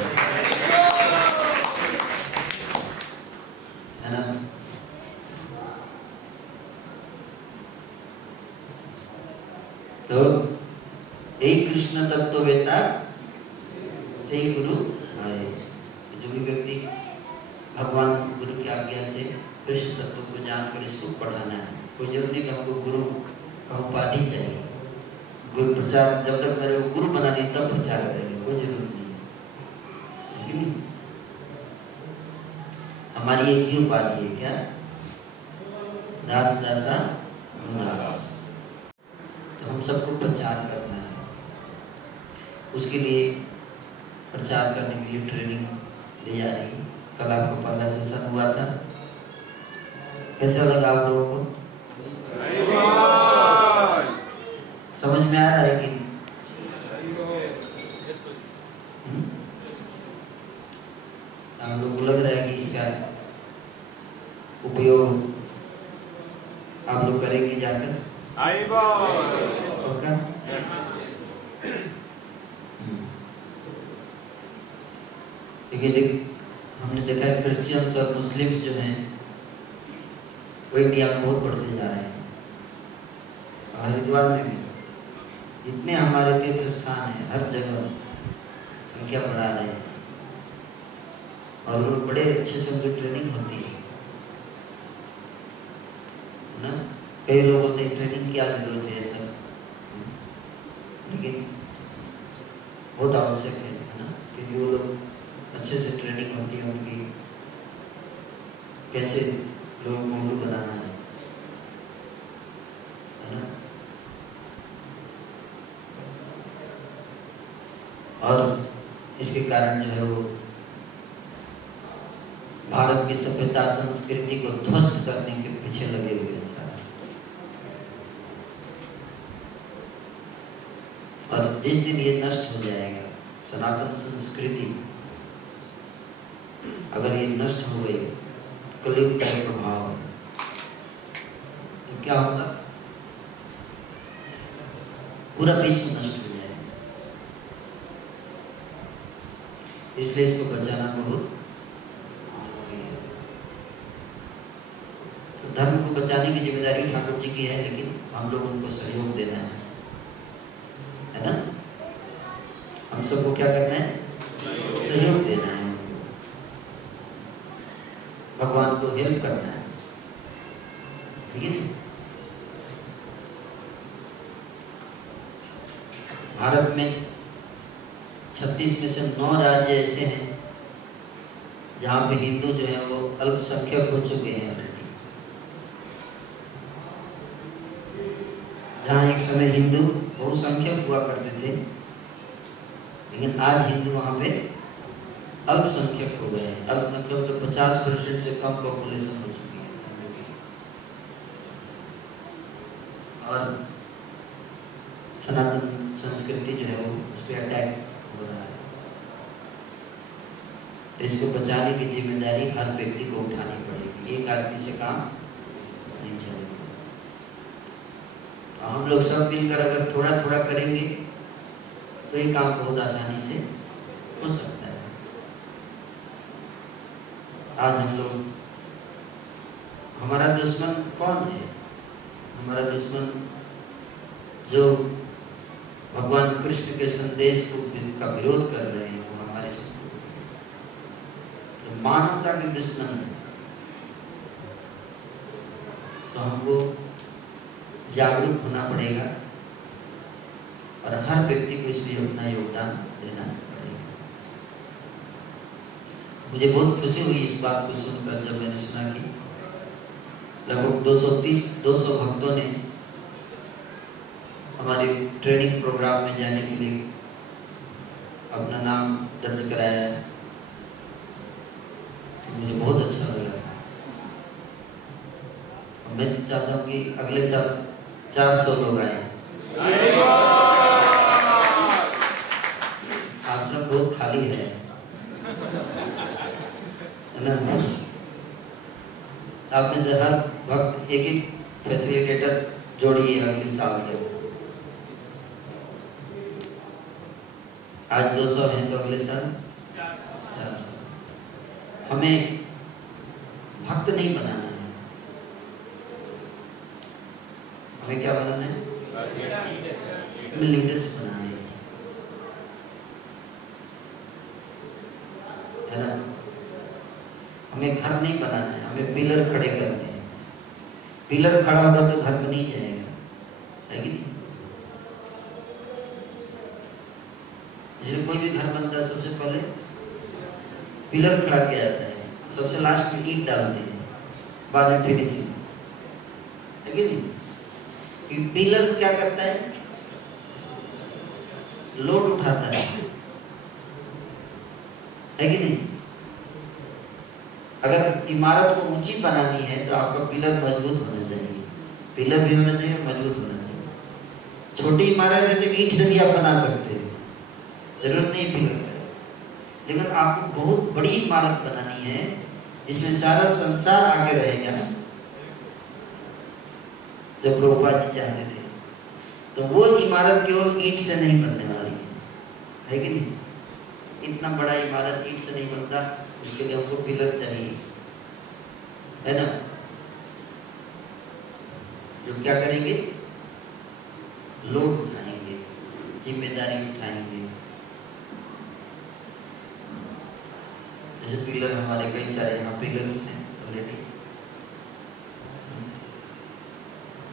है ना। तो एक कृष्ण तत्ववेता से ही गुरु आए। जो भी व्यक्ति भगवान गुरु की आज्ञा से कृष्ण तत्व को जानकर इसको पढ़ाना है, कोई जरूरी नहीं कि हमको गुरु का उपाधि चाहिए। गुरु प्रचार जब तक मेरे को गुरु बना दी तब प्रचार करेंगे, कोई जरूरत नहीं। हमारी एक ही उपाधि है, क्या? दास दासा दास। तो हम सबको प्रचार करना है, उसके लिए प्रचार करने के लिए ट्रेनिंग दी जा रही है। कल आपको पहला सेशन हुआ था, कैसा लगा आप लोगों को? समझ में आ रहा है कि हम लोग को लग रहा है कि इसका उपयोग आप लोग करेंगे जाकर? ओके। देखिए हमने देखा है क्रिश्चियंस और मुस्लिम्स जो हैं वो इंडिया में बहुत बढ़ते जा रहे हैं। हरिद्वार में भी जितने हमारे तीर्थ स्थान हैं हर जगह संख्या बढ़ा रहे हैं, और बड़े अच्छे से उनकी ट्रेनिंग होती है ना। कई लोग बोलते हैं ट्रेनिंग की क्या जरूरत है सर, लेकिन बहुत आवश्यक है ना, क्योंकि वो लोग अच्छे से ट्रेनिंग होती है उनकी, कैसे लोग मोलू बनाना है ना। और इसके कारण जो है वो भारत की सभ्यता संस्कृति को ध्वस्त करने के पीछे लगे हुए हैं सारा। और जिस दिन ये नष्ट हो जाएगा, सनातन संस्कृति अगर ये नष्ट हो गई, कलयुग का प्रभाव, तो क्या होगा? पूरा विश्व नष्ट हो जाएगा। इसलिए इसको बचाना बहुत जरूरी है। तो धर्म को बचाने की जिम्मेदारी ठाकुर जी की है, लेकिन हम लोग उनको सहयोग देना है ना। हम सबको क्या करना है? सहयोग देना है, भगवान को हेल्प करना है, ठीक है। भारत में 36 में से 9 राज्य ऐसे हैं जहाँ पे हिंदू जो है वो अल्पसंख्यक हो चुके हैं ऑलरेडी। जहाँ एक समय हिंदू बहुसंख्यक हुआ करते थे, लेकिन आज हिंदू वहाँ पे अल्पसंख्यक हो गए हैं। अल्पसंख्यक तो 50% से कम पॉपुलेशन हो चुकी है। और सनातन संस्कृति जो है वो उस पर अटैक हो रहा है। तो इसको बचाने की जिम्मेदारी हर व्यक्ति को उठानी पड़ेगी। एक आदमी से काम नहीं चलेगा। तो हम लोग सब मिलकर अगर थोड़ा थोड़ा करेंगे तो ये काम बहुत आसानी से हो सकता है। आज हम लोग, हमारा दुश्मन कौन है? हमारा दुश्मन जो भगवान कृष्ण के संदेश का विरोध कर रहे हैं, वो हमारे तो मानवता के दुश्मन है। तो हमको जागरूक होना पड़ेगा और हर व्यक्ति को इसमें अपना योगदान देना पड़ेगा। मुझे बहुत खुशी हुई इस बात को सुनकर, जब मैंने सुना कि लगभग 200 भक्तों ने हमारे ट्रेनिंग प्रोग्राम में जाने के लिए अपना नाम दर्ज कराया। तो मुझे बहुत अच्छा लगा। मैं चाहता हूँ कि अगले साल 400 लोग आए। आश्रम बहुत खाली है ना? आप में से हर वक्त एक फैसिलिटेटर जोड़िए अगले साल तक। आज 200 हैं तो अगले साल 400। हमें भक्त नहीं बनाना है, हमें क्या बनाना है? हमें लीडर्स बनाना है ना? हमें घर नहीं बनाना है, हमें पिलर खड़े करने हैं। पिलर खड़ा होगा तो घर बन ही जाएगा, है कि नहीं? जैसे कोई भी घर बनता है, सबसे पहले पिलर खड़ा किया जाता है, सबसे लास्ट में ईंट डालते हैं, बाद में फिनिशिंग, है कि नहीं? पिलर क्या करता है? लोड उठाता है कि नहीं? अगर इमारत को ऊंची बनानी है तो आपका पिलर मजबूत होना चाहिए। पिलर भी होना चाहिए, मजबूत होना चाहिए। छोटी इमारत है तो ईंट से भी आप बना सकते हैं, जरूरत नहीं पिलर का। लेकिन आपको बहुत बड़ी इमारत बनानी है जिसमें सारा संसार आके रहेगा, जो प्रभुपाद जी चाहते थे, तो वो इमारत केवल ईंट से नहीं बनने वाली है कि नहीं? इतना बड़ा इमारत ईंट से नहीं बनता, उसके लिए हमको पिलर चाहिए, है ना? जो क्या करेंगे? लोड उठाएंगे, जिम्मेदारी उठाएंगे। जैसे पिलर, हमारे कई सारे यहाँ पिलर्स हैं ऑलरेडी,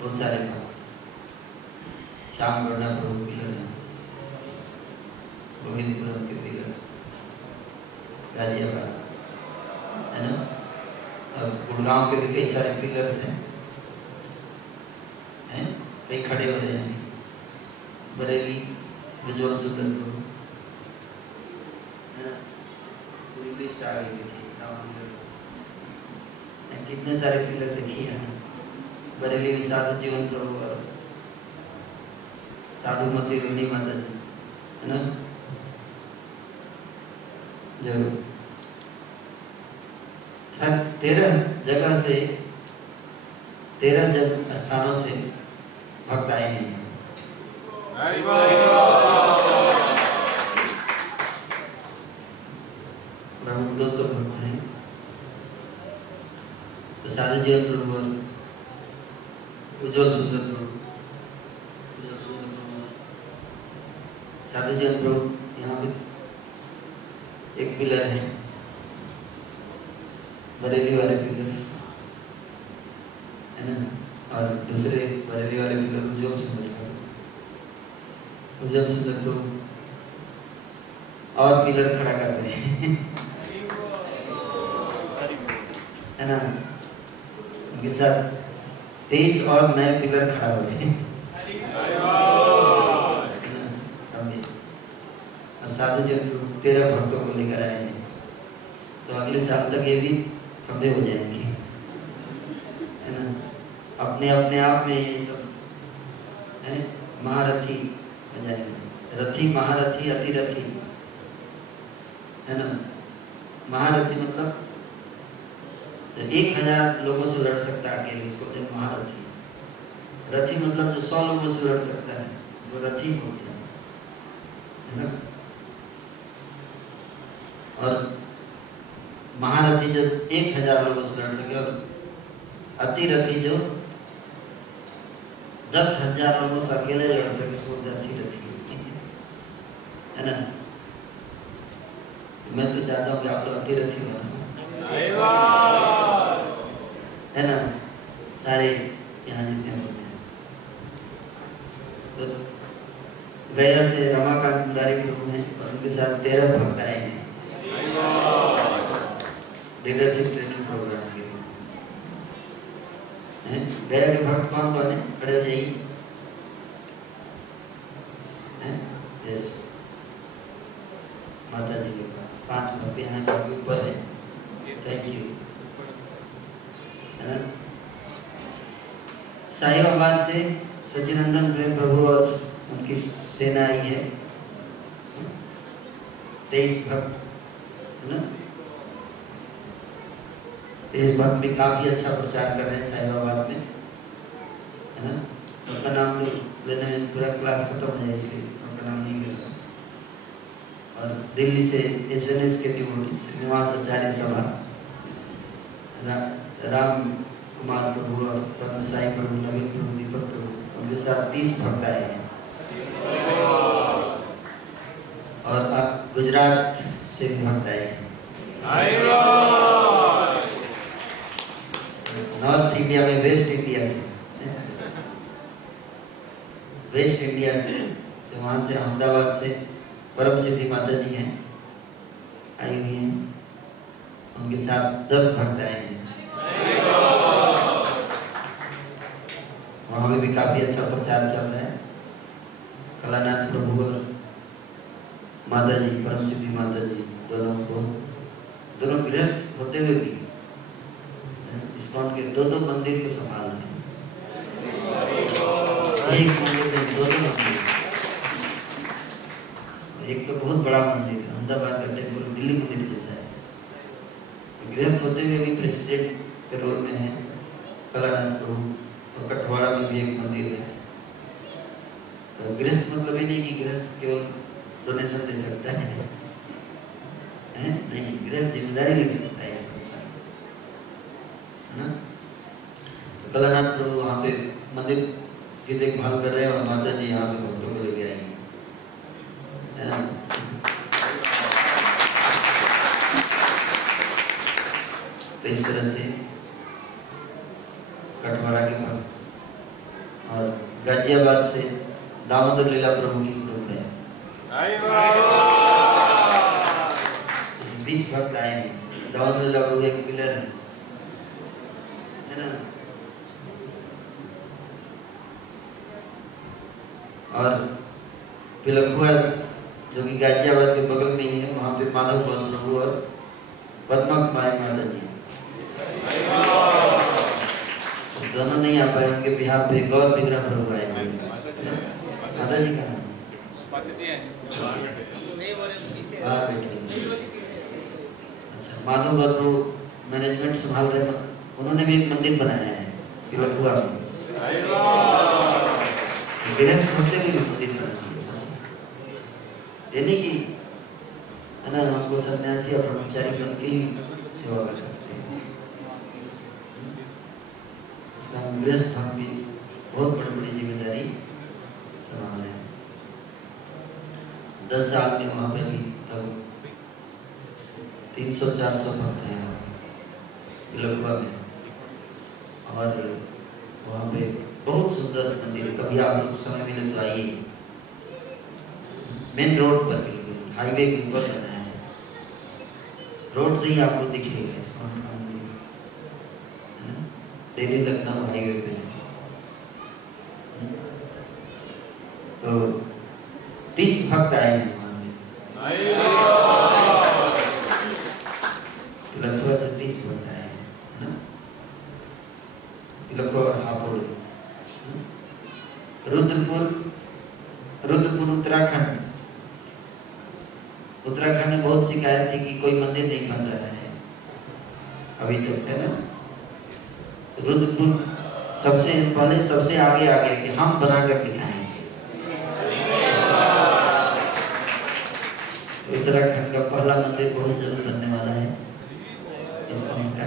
बहुत सारे श्याम गढ़ना प्रभु पिलर है, रोहितपुरम के पिलर, गाजियाबाद, है ना? और गुड़गांव के भी कई सारे पिलर्स हैं, कई खड़े हो रहे हैं। बरेली विजुअल सुंदर प्रभु, है ना? पूरी लिस्ट आ गई, देखिए कितने सारे पिलर देखिए। बरेली में साधु जीवन प्रभु और साधुमती रुनी माता जी, है ना? जो 13 जगह से 13 स्थानों से भक्त आए हैं। लगभग 200 भक्त हैं। तो साधु जीवन प्रभु, उज्जवल सुंदर प्रभु, साधु जीवन प्रभु यहाँ पे एक पिलर है, बरेली वाले पिलर, है ना? और दूसरे बरेली वाले पिलर उज्जवल सुंदर प्रभु, उज्जवल सुंदर प्रभु और पिलर खड़ा कर रहे हैं, है ना? उनके साथ 23 और नए पिलर खड़ा हो रहे हैं। और साधु जन 13 भक्तों को लेकर आए हैं। अगले साल तक ये भी खंबे हो जाएंगे, है ना। अपने अपने आप में ये सब है, महारथी हो जाएंगे। रथी महारथी अतिरथी, है ना। महारथी मतलब 1000 लोगों से लड़ सकता है अकेले, उसको बोलते हैं महारथी। रथी मतलब जो 100 लोगों से लड़ सकता है, वो रथी हो गया, है ना। और महारथी जो 1000 लोगों से लड़ सके, और अतिरथी जो 10,000 लोगों से अकेले लड़ सके, उसको अतिरथी, है ना। मैं तो चाहता हूँ कि आप लोग अतिरथी बनो, है ना। सारे यहाँ जितने होते हैं, तो गया से रमाकांत मुरारी प्रभु हैं और उनके साथ 13 भक्त आए हैं लीडरशिप ट्रेनिंग प्रोग्राम के लिए। गया के भक्त कौन कौन है? खड़े हो जाइए। यस, माता जी के पास 5 भक्त यहाँ के ऊपर है। थैंक यू, है ना। साहिबाबाद से सचिनंदन प्रेम प्रभु और उनकी सेना आई है, 23 भक्त, है ना। 23 भक्त भी काफी अच्छा प्रचार कर रहे हैं साहिबाबाद में, है ना। सबका नाम तो लेने में पूरा क्लास खत्म हो जाए, इसलिए सबका नाम नहीं लेता। और दिल्ली से SNS के डिवोटी श्रीनिवास आचार्य सभा, राम कुमार प्रभु और पद्मसाई प्रभु, नवीन प्रभु, दीपक प्रभु, उनके साथ 30 भक्त आए हैं। और गुजरात से भी भक्त आए हैं, नॉर्थ इंडिया में, वेस्ट इंडिया से, वेस्ट इंडिया से, वहाँ से अहमदाबाद से परम सिद्धि माता जी हैं, आई हुई हैं, उनके साथ 10 भक्त आए हैं। वहाँ में भी काफी अच्छा प्रचार चल रहा है। कलानाथ प्रभु और माता जी, परम सिद्धि माता जी, दोनों गृहस्थ होते हुए भी इस्कॉन के 2 मंदिर को संभाल रहे हैं। एक मंदिर में 2 मंदिर, एक तो बहुत बड़ा मंदिर है, अहमदाबाद का टेम्पल दिल्ली मंदिर जैसा है। गृहस्थ होते हुए भी प्रेसिडेंट के रोल में है कलानंद प्रभु, और कटवाड़ा में भी एक मंदिर है। तो गृहस्थ मतलब ही नहीं कि गृहस्थ केवल डोनेशन दे सकता है, नहीं, गृहस्थ जिम्मेदारी ले सकता है, है ना। तो कलानंद प्रभु वहाँ पे मंदिर की देखभाल कर रहे हैं और माता जी यहाँ पे भक्तों को लेके आई हैं। तो इस तरह से कटवाड़ा के भक्त, और गाजियाबाद से दामोदर लीला प्रभु की ग्रुप है, 20 भक्त आए हैं। दामोदर लीला प्रभु एक पिलर है ना। और पिलखुआ जो कि गाजियाबाद के बगल में ही है, वहाँ पे माधव प्रभु और पद्मा कुमारी माता जी, दोनों नहीं आ पाए, उनके बिहार पे गौर विग्रह प्रभु आए हैं। माता जी का नाम अच्छा, माधव प्रभु मैनेजमेंट संभाल रहे हैं, उन्होंने भी एक मंदिर बनाया है पिलखुआ में, गृहस्थ होते हुए भी मंदिर बनाया है। ये नहीं कि, है ना, हमको सन्यासी और ब्रह्मचारी बन के ही सेवा कर सकते हैं। इसका गृहस्थ हम भी बहुत बड़ी जिम्मेदारी संभाल रहे हैं। 10 साल में वहाँ पे भी तब 300-400 भक्त हैं पिलखुआ में, और वहाँ पे बहुत सुंदर मंदिर है। कभी आप लोग समय मिले तो आइए, मेन रोड पर, बिल्कुल हाईवे के ऊपर बनाया है, रोड से ही आपको दिखेगा इस्कॉन का मंदिर, दिल्ली लखनऊ हाईवे पे है। तो 30 भक्त आए हैं वहाँ से लखवा से 30 भक्त आए हैं, है ना? लखवा और हापुड़, रुद्रपुर उत्तराखंड में बहुत शिकायत थी कि कोई मंदिर नहीं बन रहा है अभी तक, है ना? रुद्रपुर सबसे पहले सबसे आगे कि हम बनाकर दिखाएंगे। उत्तराखंड का पहला मंदिर बहुत जल्द बनने वाला है इस समय का।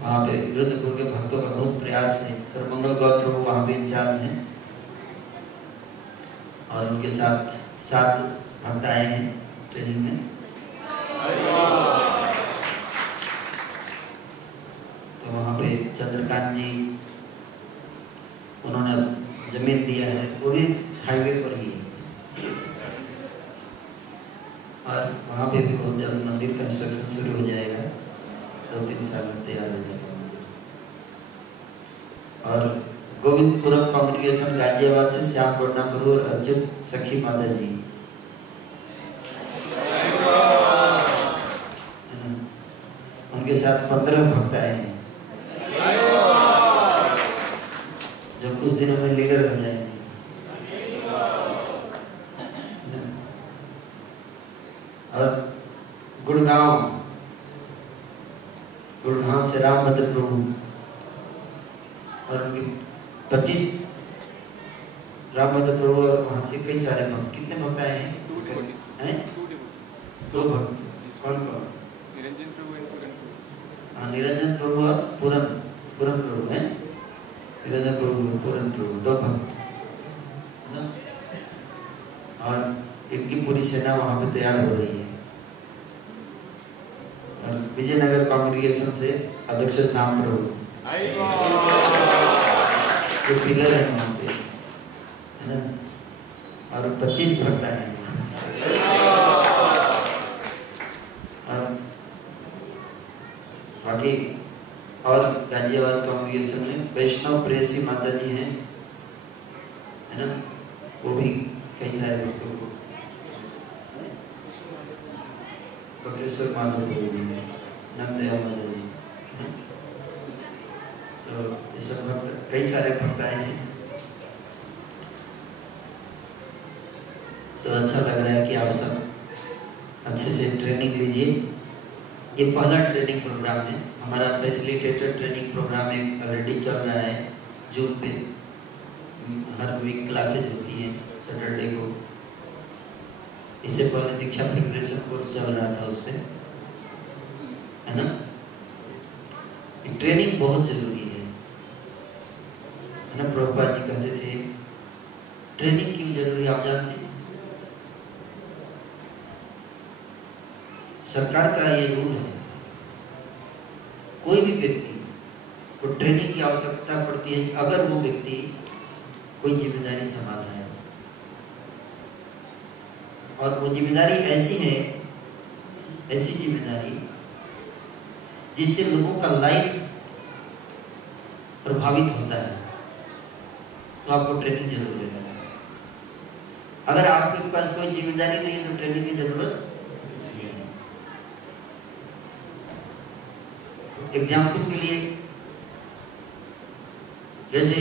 वहाँ पे रुद्रपुर के भक्तों का बहुत प्रयास है। सर्वमंगल गौर प्रभु वहाँ पे इंचार्ज हैं और उनके साथ 7 भक्त आए हैं ट्रेनिंग में। तो वहाँ पे चंद्रकांत जी उन्होंने जमीन दिया है, वो भी हाईवे पर ही है और वहाँ पे भी बहुत जल्द मंदिर कंस्ट्रक्शन शुरू हो जाएगा, 2-3 साल में तैयार हो जाएगा। और गोविंदपुरम कांग्रेगेशन गाजियाबाद से श्याम पटना प्रभु और अर्जुन सखी माता जी, उनके साथ 15 भक्त आए हैं जो कुछ दिनों में लीडर हो जाएंगे। और गुड़गांव से रामभद्र प्रभु और उनके 25 रामभद्र प्रभु और वहाँ से कई सारे भक्त। कितने भक्त आए हैं? 2 भक्त। कौन? निरंजन प्रभु और पूरन प्रभु है। निरंजन प्रभु और पूरन प्रभु 2 भक्त, है ना? और इनकी पूरी सेना वहाँ पे तैयार हो रही है। और विजयनगर कांग्रेगेशन से अध्यक्ष नाम प्रभु जो पिलर है वहाँ पे, है ना? और 25 भक्त आए हैं। बाकी और गाजियाबाद कांग्रेगेशन में वैष्णव प्रेयसी माता जी हैं, है ना? वो भी कई सारे भक्तों को, बकरेश्वर माधव नंदया माता जी, तो ये सब भक्त, कई सारे भक्त आए हैं। तो अच्छा लग रहा है कि आप सब अच्छे से ट्रेनिंग लीजिए। ये पहला ट्रेनिंग प्रोग्राम है हमारा। फैसिलिटेटर ट्रेनिंग प्रोग्राम एक ऑलरेडी चल रहा है जून पे, हर वीक क्लासेज होती हैं सैटरडे को। इससे पहले दीक्षा प्रिपरेशन कोर्स चल रहा था उस पर, है ना? ट्रेनिंग बहुत जरूरी है ना? प्रभुपाद जी कहते थे ट्रेनिंग क्यों जरूरी, आप जानते हैं? सरकार का ये रूल है, कोई भी व्यक्ति को ट्रेनिंग की आवश्यकता पड़ती है अगर वो व्यक्ति कोई जिम्मेदारी संभाल रहा है। और वो जिम्मेदारी ऐसी है, ऐसी जिम्मेदारी जिससे लोगों का लाइफ प्रभावित होता है, तो आपको ट्रेनिंग जरूर लेना है। अगर आपके पास कोई जिम्मेदारी नहीं है तो ट्रेनिंग की जरूरत नहीं है। एग्जाम्पल के लिए, जैसे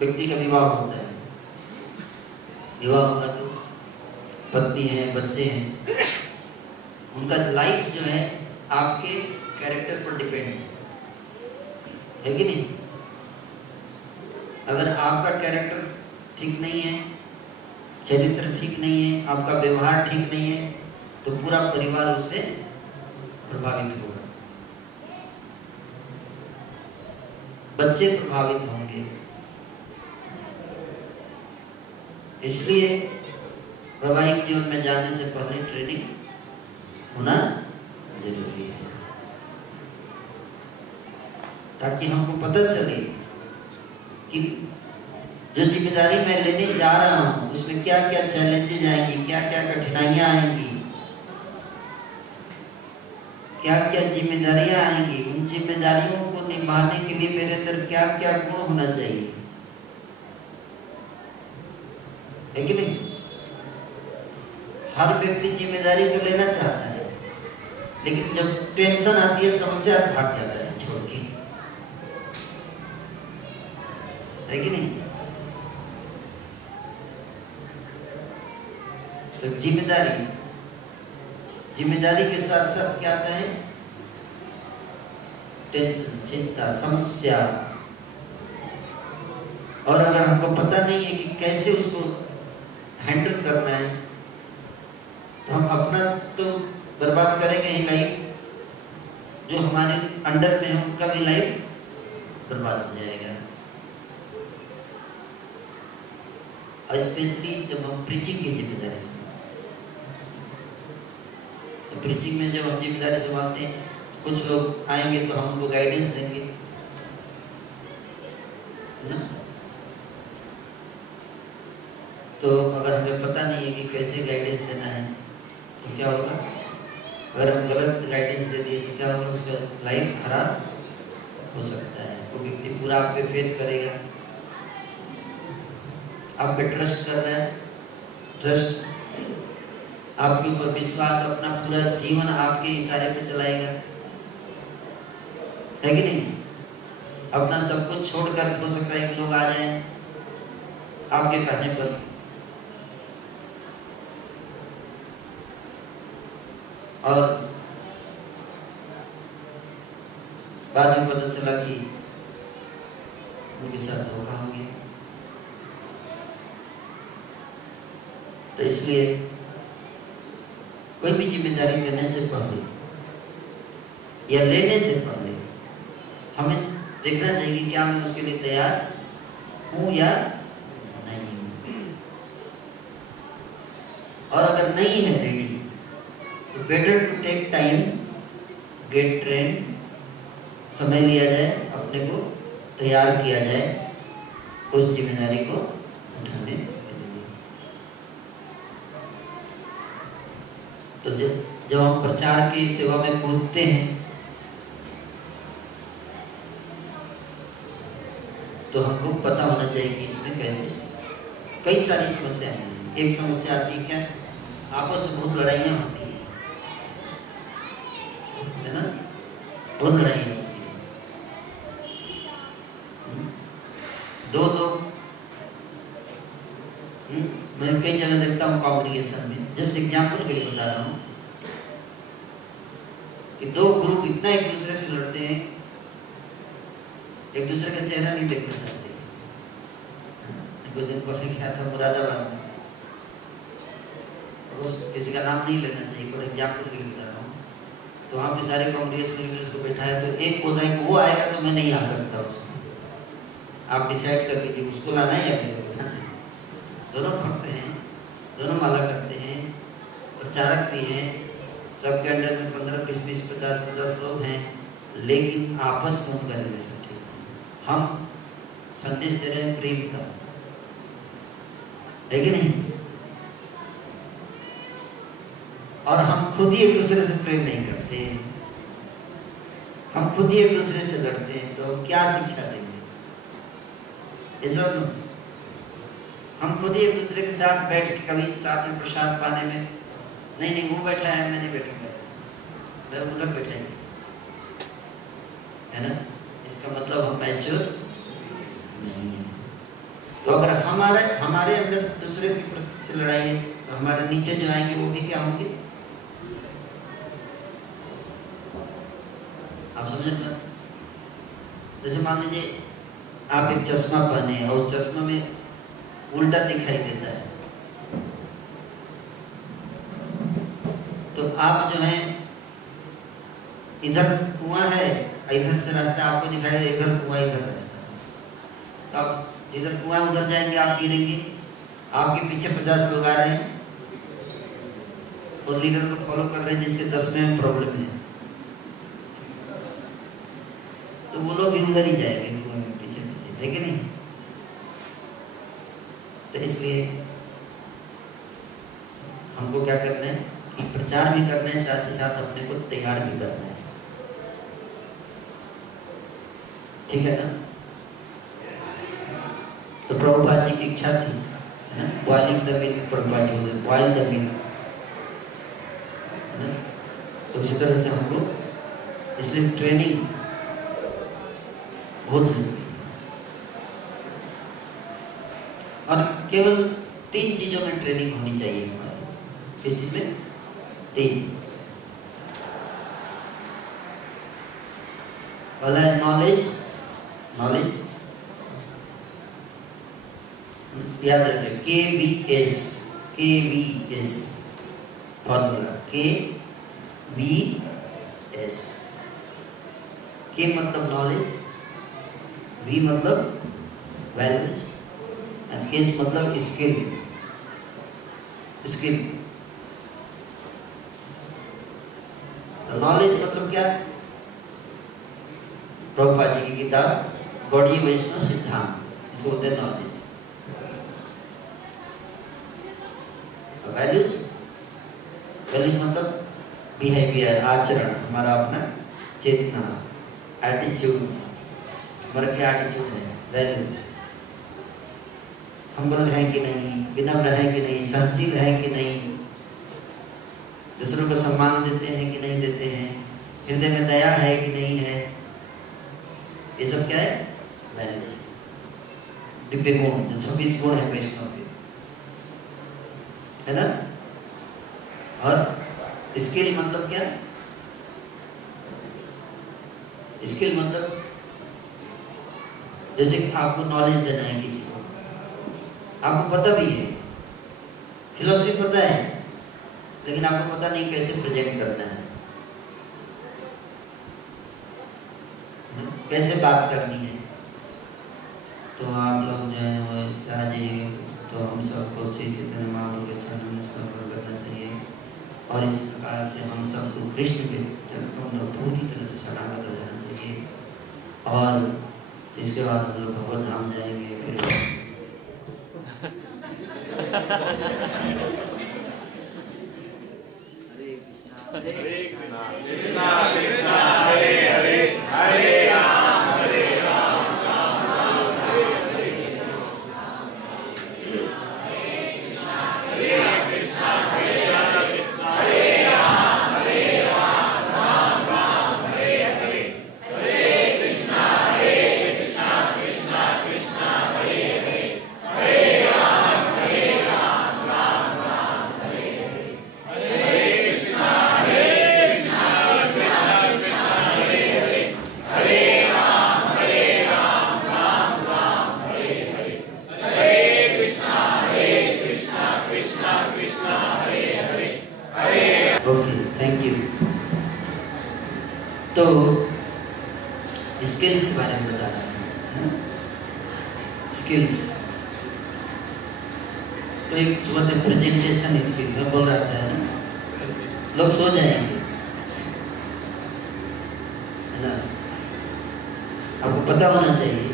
व्यक्ति का विवाह होता है, विवाह होगा तो पत्नी है, बच्चे हैं, उनका लाइफ जो है आपके कैरेक्टर पर डिपेंड है कि नहीं? अगर आपका कैरेक्टर ठीक नहीं है, चरित्र ठीक नहीं है, आपका व्यवहार ठीक नहीं है, तो पूरा परिवार उससे प्रभावित होगा, बच्चे प्रभावित होंगे। इसलिए वैवाहिक जीवन में जाने से पहले ट्रेनिंग होना जरूरी है, ताकि हमको पता चले कि जो जिम्मेदारी मैं लेने जा रहा हूँ उसमें क्या क्या चैलेंजेस आएंगी, क्या क्या कठिनाइयाँ आएंगी, क्या क्या जिम्मेदारियाँ आएंगी। उन जिम्मेदारियों को निभाने के लिए मेरे अंदर क्या क्या गुण होना चाहिए, है कि नहीं? हर व्यक्ति जिम्मेदारी तो लेना चाहता है, लेकिन जब टेंशन आती है, समस्या, भाग जाता है छोड़ के, है कि नहीं? तो जिम्मेदारी के साथ साथ क्या आता है? टेंशन, चिंता, समस्या। और अगर हमको पता नहीं है कि कैसे उसको हैंडल करना है, तो हम अपना तो बर्बाद करेंगे ही लाइफ, जो हमारे अंडर में है उनका भी लाइफ बर्बाद हो जाएगा। और स्पेशली जब हम प्रीचिंग की जिम्मेदारी से, तो प्रीचिंग में जब हम जिम्मेदारी संभालते हैं, कुछ लोग आएंगे तो हम उनको गाइडेंस देंगे, है ना? तो अगर हमें पता नहीं है कि कैसे गाइडेंस देना है, तो क्या होगा? अगर हम गलत गाइडेंस दे दिए तो क्या होगा? उसका लाइफ खराब हो सकता है। वो व्यक्ति पूरा आप पे फेथ करेगा, आप पे ट्रस्ट कर रहा है, ट्रस्ट आपके ऊपर विश्वास, अपना पूरा जीवन आपके इशारे पे चलाएगा, है कि नहीं? अपना सब कुछ छोड़कर हो सकता है कि लोग आ जाएं आपके कहने पर, और बाद में पता चला कि उनके साथ धोखा हो गया। तो इसलिए कोई भी जिम्मेदारी देने से पहले या लेने से पहले हमें देखना चाहिए कि क्या मैं उसके लिए तैयार हूं या नहीं हूं। और अगर नहीं है रेडी, तो better to take time, get train, समय लिया जाए, अपने को तैयार किया जाए उस जिम्मेदारी को उठाने के लिए। तो जब हम प्रचार की सेवा में कूदते हैं, तो हमको पता होना चाहिए कि इसमें कैसे, कई सारी समस्याएं हैं। एक समस्या आती है क्या? आपस में बहुत लड़ाइयाँ होती हैं, है ना? बहुत लड़ाइयाँ होती हैं। दो लोग, मैं कई जगह देखता हूँ कॉन्ग्रीगेशन में, जैसे एग्जाम्पल के लिए बता रहा हूँ कि दो ग्रुप इतना एक दूसरे से लड़ते हैं, एक दूसरे का चेहरा नहीं देखना चाहते। कुछ दिन पहले क्या था मुरादाबाद में, किसी का नाम नहीं लेना चाहिए, पर एग्जाम्पल के लिए बता रहा हूँ। तो वहाँ पे सारे कांग्रेस लीडर्स को बैठाया, तो एक बोल रहा है कि वो आएगा तो मैं नहीं आ सकता, उसको आप डिसाइड कर लीजिए, उसको लाना है या मेरे को लाना है। दोनों पढ़ते हैं, दोनों माला करते हैं, प्रचारक भी हैं, सबके अंडर में 15, 20, 20, 50, 50 लोग हैं, लेकिन आपस में उनका रिलेशन ठीक है। हम संदेश दे रहे हैं प्रेम का, है कि नहीं? और हम खुद ही एक दूसरे से प्रेम नहीं करते, हम खुद ही एक दूसरे से लड़ते हैं, तो क्या शिक्षा देंगे? हम खुद ही एक दूसरे के साथ बैठ के कभी साथ में प्रसाद पाने में, नहीं वो बैठा है, मैं नहीं बैठूंगा, मैं उधर बैठेंगे, है ना? इसका मतलब हम मैच्योर नहीं है। तो अगर हमारे अंदर दूसरे की प्रति से लड़ाई है, तो हमारे नीचे जो आएंगे वो भी क्या होंगे? आप समझ रहे? जैसे मान लीजिए आप एक चश्मा पहने और चश्मा में उल्टा दिखाई देता है, तो आप जो है, इधर कुआं है, इधर से रास्ता आपको दिखाई दे, इधर कुआं, इधर रास्ता, तो आप जिधर कुआं उधर जाएंगे, आप गिरेंगे। आपके पीछे 50 लोग आ रहे हैं और लीडर को फॉलो कर रहे हैं जिसके चश्मे में प्रॉब्लम है, तो वो लोग भी उधर ही जाएंगे कुआं में पीछे पीछे, है कि नहीं? तो इसलिए हमको क्या करना है कि प्रचार भी करना है, साथ ही साथ अपने को तैयार भी करना है, ठीक है ना? तो प्रभुपाद जी की इच्छा थी, है ना, boiling the milk, Prabhupada ji बोलते बॉइल द मिल्क, है ना? तो उसी तरह से हमको, इसलिए ट्रेनिंग बहुत जरूरी है। और केवल 3 चीजों में ट्रेनिंग होनी चाहिए हमारी। किस चीज में? 3। पहला है नॉलेज। नॉलेज याद रखिए, KVS, KVS फॉर्मूला, KVS। के मतलब नॉलेज, V मतलब वैल्यूज, एंड एस मतलब स्किल। स्किल तो नॉलेज मतलब क्या? प्रभुपाद जी की किताब गौड़ीय वैष्णव सिद्धांत, इसको बोलते हैं नॉलेज। वैल्यूज, वैल्यूज मतलब बिहेवियर, आचरण, हमारा अपना चेतना, एटीट्यूड, हमारा क्या एटीट्यूड है, वैल्यू। हम्बल है कि नहीं, विनम्र है कि नहीं, सहनशील है कि नहीं, दूसरों को सम्मान देते हैं कि नहीं देते हैं, हृदय में दया है कि नहीं है, ये सब क्या है? वैल्यू। दिव्य गुण, जो 26 गुण है वैष्णव के, है ना। और स्किल मतलब क्या? स्किल मतलब जैसे आपको नॉलेज देना है किसी को, आपको पता भी है, फिलॉसफी पता है, लेकिन आपको पता नहीं कैसे प्रेजेंट करना है, कैसे बात करनी है। तो आप लोग जो है वो आ जाइए, तो हम सबको श्री चैतन्य महाप्रभु के चरणों में समर्पण करना चाहिए। और इस प्रकार से हम सबको कृष्ण के चरणों में पूरी तरह से शरणागत हो जाना चाहिए। और इसके बाद हम लोग भगवत धाम जाएंगे। फिर हरे कृष्णा कृष्णा कृष्णा हरे हरे, हरे राम राम राम हरे हरे। हरे कृष्णा कृष्णा हरे हरे, हरे राम राम राम हरे हरे। हरे कृष्णा कृष्णा कृष्णा हरे हरे, हरे राम राम राम हरे हरे। हरे कृष्णा ओके, थैंक यू। तो स्किल्स के बारे में बता रहे हैं। स्किल्स तो एक जो है प्रेजेंटेशन स्किल, मैं बोल रहा था ना, लोग सो जाएंगे, है ना। आपको पता होना चाहिए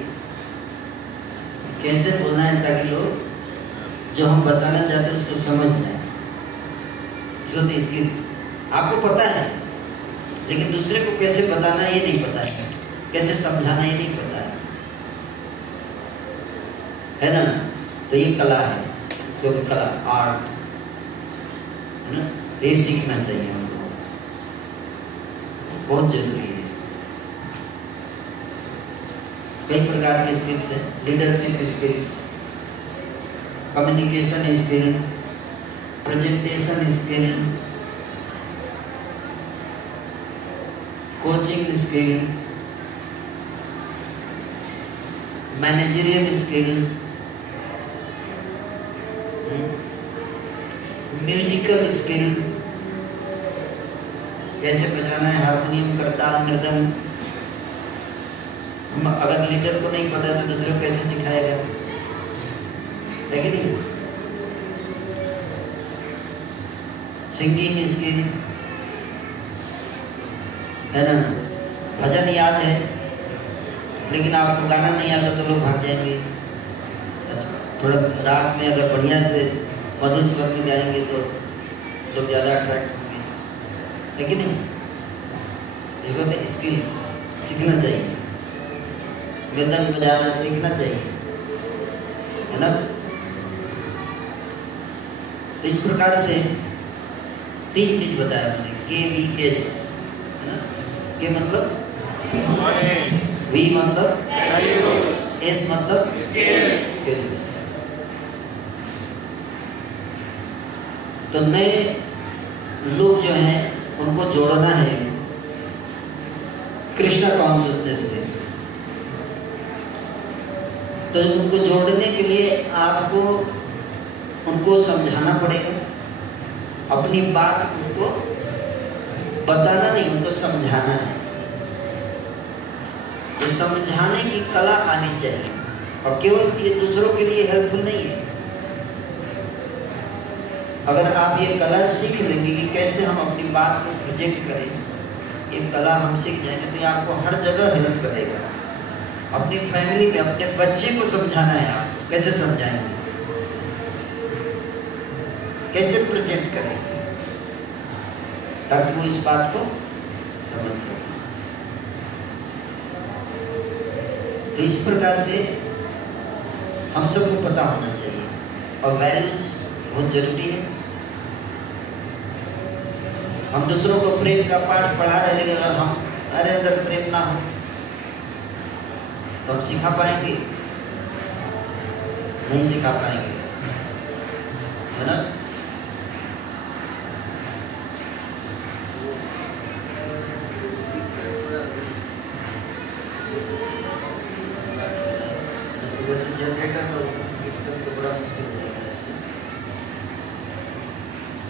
कैसे बोलना है ताकि लोग जो हम बताना चाहते हैं उसको समझ जाए। स्किल आपको पता है, लेकिन दूसरे को कैसे बताना ये नहीं पता है, कैसे समझाना ये नहीं पता है ना। तो ये कला है, इसको कला, आर्ट, है ना। तो ये सीखना चाहिए हमको, बहुत जरूरी है। कई प्रकार के स्किल्स हैं, leadership skills, communication skill, presentation skill, coaching skill, managerial skill, musical skill, कैसे बजाना है हारमोनियम, करताल, मृदंग। अगर लीडर को नहीं पता तो दूसरे को कैसे सिखाएगा, है कि नहीं। सिंगिंग स्किल, है ना। भजन याद है लेकिन आपको गाना नहीं आता तो लोग भाग जाएंगे। अच्छा, थोड़ा राग में अगर बढ़िया से मधुर स्वर में गाएंगे तो लोग ज़्यादा अट्रैक्ट होंगे, लेकिन इसको तो स्किल्स सीखना चाहिए, मृदंग बजाना सीखना चाहिए, है ना। तो इस प्रकार से 3 चीज बताया मैंने, KVS के मतलब वी मतलब एस मतलब स्किल्स। तो नए लोग जो हैं उनको जोड़ना है कृष्णा कॉन्शियसनेस में। तो उनको जोड़ने के लिए आपको उनको समझाना पड़ेगा, अपनी बात उनको बताना नहीं, उनको समझाना है। तो समझाने की कला आनी चाहिए, और केवल ये दूसरों के लिए हेल्पफुल नहीं है। अगर आप ये कला सीख लेंगे कि कैसे हम अपनी बात को प्रोजेक्ट करें, ये कला हम सीख जाएंगे तो ये आपको हर जगह हेल्प करेगा। अपनी फैमिली में अपने बच्चे को समझाना है, आपको कैसे समझाएंगे, कैसे प्रेजेंट करेंगे ताकि वो इस बात को समझ सके। तो इस प्रकार से हम सबको पता होना चाहिए, और वैल्यूज बहुत जरूरी है। हम दूसरों को प्रेम का पाठ पढ़ा रहे, लेकिन अगर हमारे अंदर प्रेम ना हो तो हम सिखा पाएंगे? नहीं सिखा पाएंगे, है ना?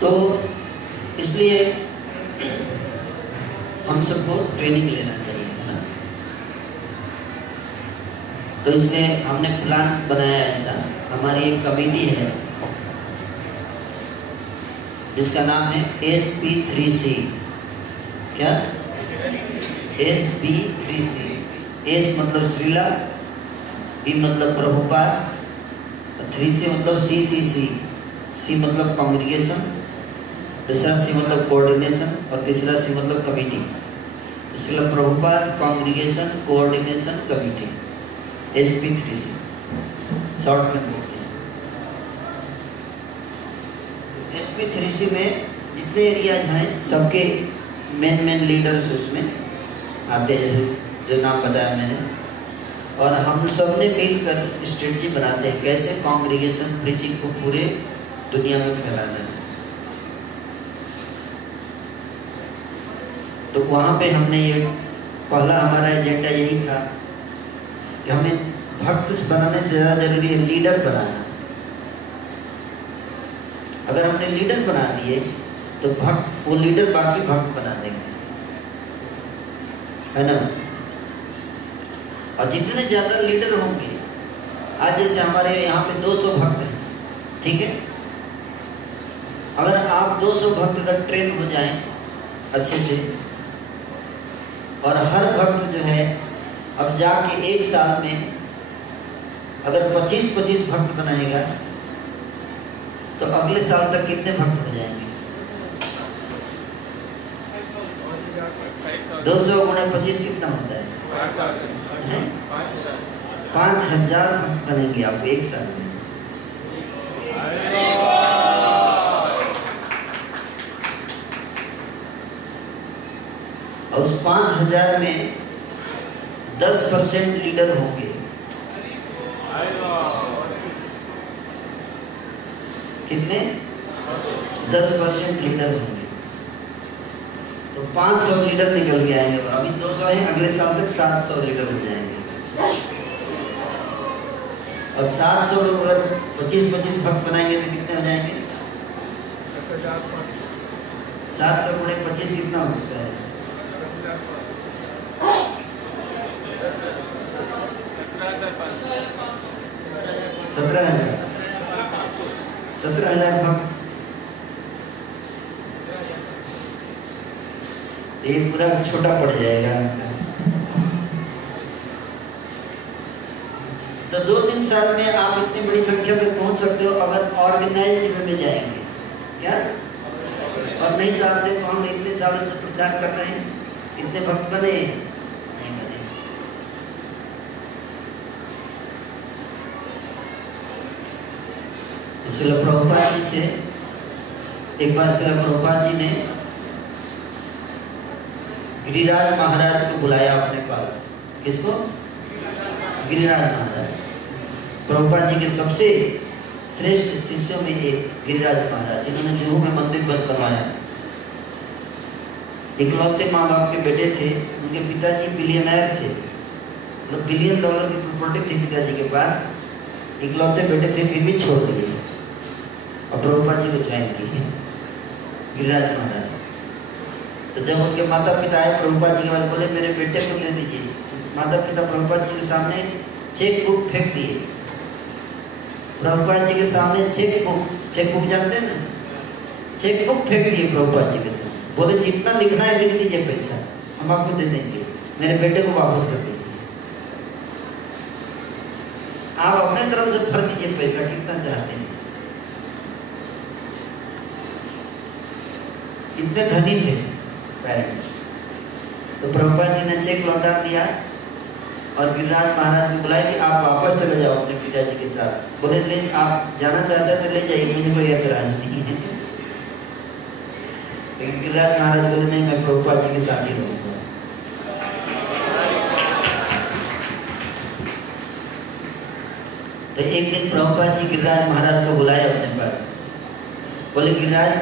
तो इसलिए हम सबको ट्रेनिंग लेना चाहिए, है ना? तो इसलिए हमने प्लान बनाया ऐसा। हमारी एक कमेटी है जिसका नाम है SP3C। क्या? SP3C। एस मतलब श्रीला, बी मतलब प्रभुपाद, 3C मतलब CCC। सी मतलब कांग्रीगेशन, दूसरा सी मतलब कोऑर्डिनेशन, और तीसरा सी मतलब कमेटी। तो Srila Prabhupada congregation coordination committee, SP3C short में बोलते हैं। SP3C में जितने एरियाज हैं सबके मेन लीडर्स उसमें आते हैं, जैसे जो नाम बताया मैंने। और हम सब ने मिलकर स्ट्रेटजी बनाते हैं कैसे कांग्रीगेशन प्रीचिंग को पूरे दुनिया में फैलाना है। तो वहाँ पे हमने ये पहला हमारा एजेंडा यही था कि हमें भक्त बनाने से ज़्यादा जरूरी है लीडर बनाना। अगर हमने लीडर बना दिए तो भक्त, वो लीडर बाकी भक्त बना देंगे, है ना? और जितने ज़्यादा लीडर होंगे, आज जैसे हमारे यहाँ पे 200 भक्त हैं, ठीक है? अगर आप 200 भक्त अगर ट्रेन हो जाएं अच्छे से, और हर भक्त जो है अब जाके एक साल में अगर 25-25 भक्त बनाएगा तो अगले साल तक कितने भक्त हो जाएंगे? 200 गुणा 25 कितना होता है? 5000 भक्त बनेंगे आपको एक साल में। और उस 5000 में 10% लीडर होंगे। कितने? 10% लीडर होंगे। तो 500 लीडर निकल के आएंगे। अभी 200 है, अगले साल तक 700 लीडर हो जाएंगे। और 700 लोग अगर 25-25 भक्त बनाएंगे तो कितने हो जाएंगे? 700 गुणे 25 कितना होता है? 17,000 भक्त। ये पूरा छोटा पड़ जाएगा। तो 2-3 साल में आप इतनी बड़ी संख्या पे पहुंच सकते हो अगर ऑर्गेनाइज्ड वे में जाएंगे। क्या? और नहीं जानते तो हम इतने सालों से प्रचार कर रहे हैं, इतने भक्त बने नहीं बने। तो श्रील प्रभुपाद जी से एक बार श्रील प्रभुपाद जी ने गिरिराज महाराज को बुलाया अपने पास। किसको? गिरिराज महाराज। प्रभुपाद जी के सबसे श्रेष्ठ शिष्यों में एक गिरिराज महाराज, जिन्होंने जुहू में मंदिर बनवाया। इकलौते माँ बाप के बेटे थे। उनके पिताजी बिलियनर थे, मतलब $1 बिलियन की प्रॉपर्टी थी पिताजी के पास। इकलौते बेटे थे, फिर भी छोड़ दिए और प्रभुपाद जी को ज्वाइन किए गिरिराज महाराज। तो जब उनके माता पिता आए प्रभुपाद जी के पास, बोले मेरे बेटे को दे दीजिए। माता पिता प्रभुपाद जी के सामने चेक बुक फेंक दिए। प्रभुपाद जी के सामने चेक बुक जानते हैं ना, चेक बुक फेंक दिए प्रभुपाद जी के सामने। बोले जितना लिखना है लिख दीजिए, पैसा हम आपको दे देंगे, मेरे बेटे को वापस कर दीजिए। आप अपने तरफ से भर दीजिए पैसा, कितना चाहते हैं। इतने धनी थे पेरेंट्स। तो प्रभुपाद जी ने चेक लौटा दिया और गिरिराज महाराज को बुलाया कि आप वापस चले जाओ अपने पिताजी के साथ। बोले ले, आप जाना चाहते हैं तो ले जाइए, मुझे कोई ऐतराज नहीं है। लेकिन गिरिराज महाराज बोले नहीं, मैं प्रभुपाद जी के साथ ही रहूंगा। तो एक दिन प्रभुपाद जी गिरिराज महाराज को बुलाए अपने पास। बोले गिरिराज,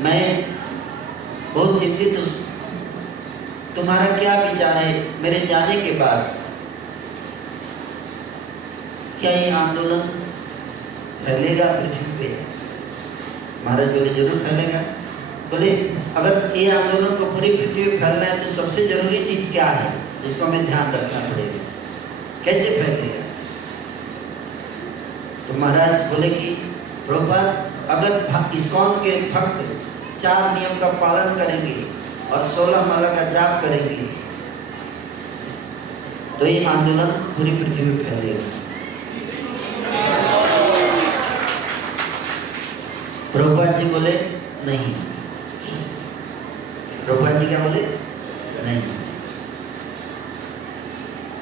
मैं बहुत चिंतित हूँ, तुम्हारा क्या विचार है मेरे जाने के बाद? क्या ये आंदोलन फैलेगा पृथ्वी पे? महाराज बोले जरूर फैलेगा। बोले अगर ये आंदोलन को पूरी पृथ्वी पे फैलना है तो सबसे जरूरी चीज क्या है जिसको हमें ध्यान रखना पड़ेगा, कैसे फैलेगा? तो महाराज बोले कि प्रभुपाद, अगर इस्कॉन के भक्त 4 नियम का पालन करेंगे और 16 माला का जाप करेंगे तो ये आंदोलन पूरी पृथ्वी में फैलेगा। प्रभुपाद जी बोले नहीं। प्रभुपाद जी क्या बोले? नहीं,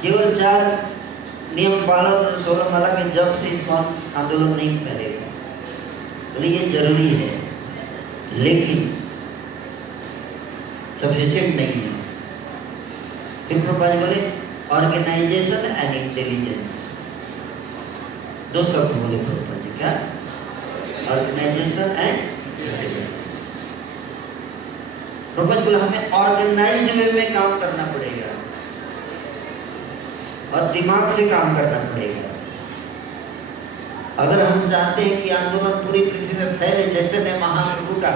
केवल 4 नियम पालन और 16 माला के जप से इस्कॉन आंदोलन नहीं फैलेगा। बोले ये जरूरी है लेकिन सफिशिएंट नहीं है। फिर प्रभुपाद बोले ऑर्गेनाइजेशन एंड इंटेलिजेंस। 2 शब्द बोले प्रभुपाद जी, क्या? Organisation and intelligence. प्रभुपाद बोले हमें ऑर्गेनाइज्ड वे में काम करना पड़ेगा और दिमाग से काम करना पड़ेगा। अगर हम चाहते हैं कि आंदोलन पूरी पृथ्वी में फैले, चैतन्य महाप्रभु का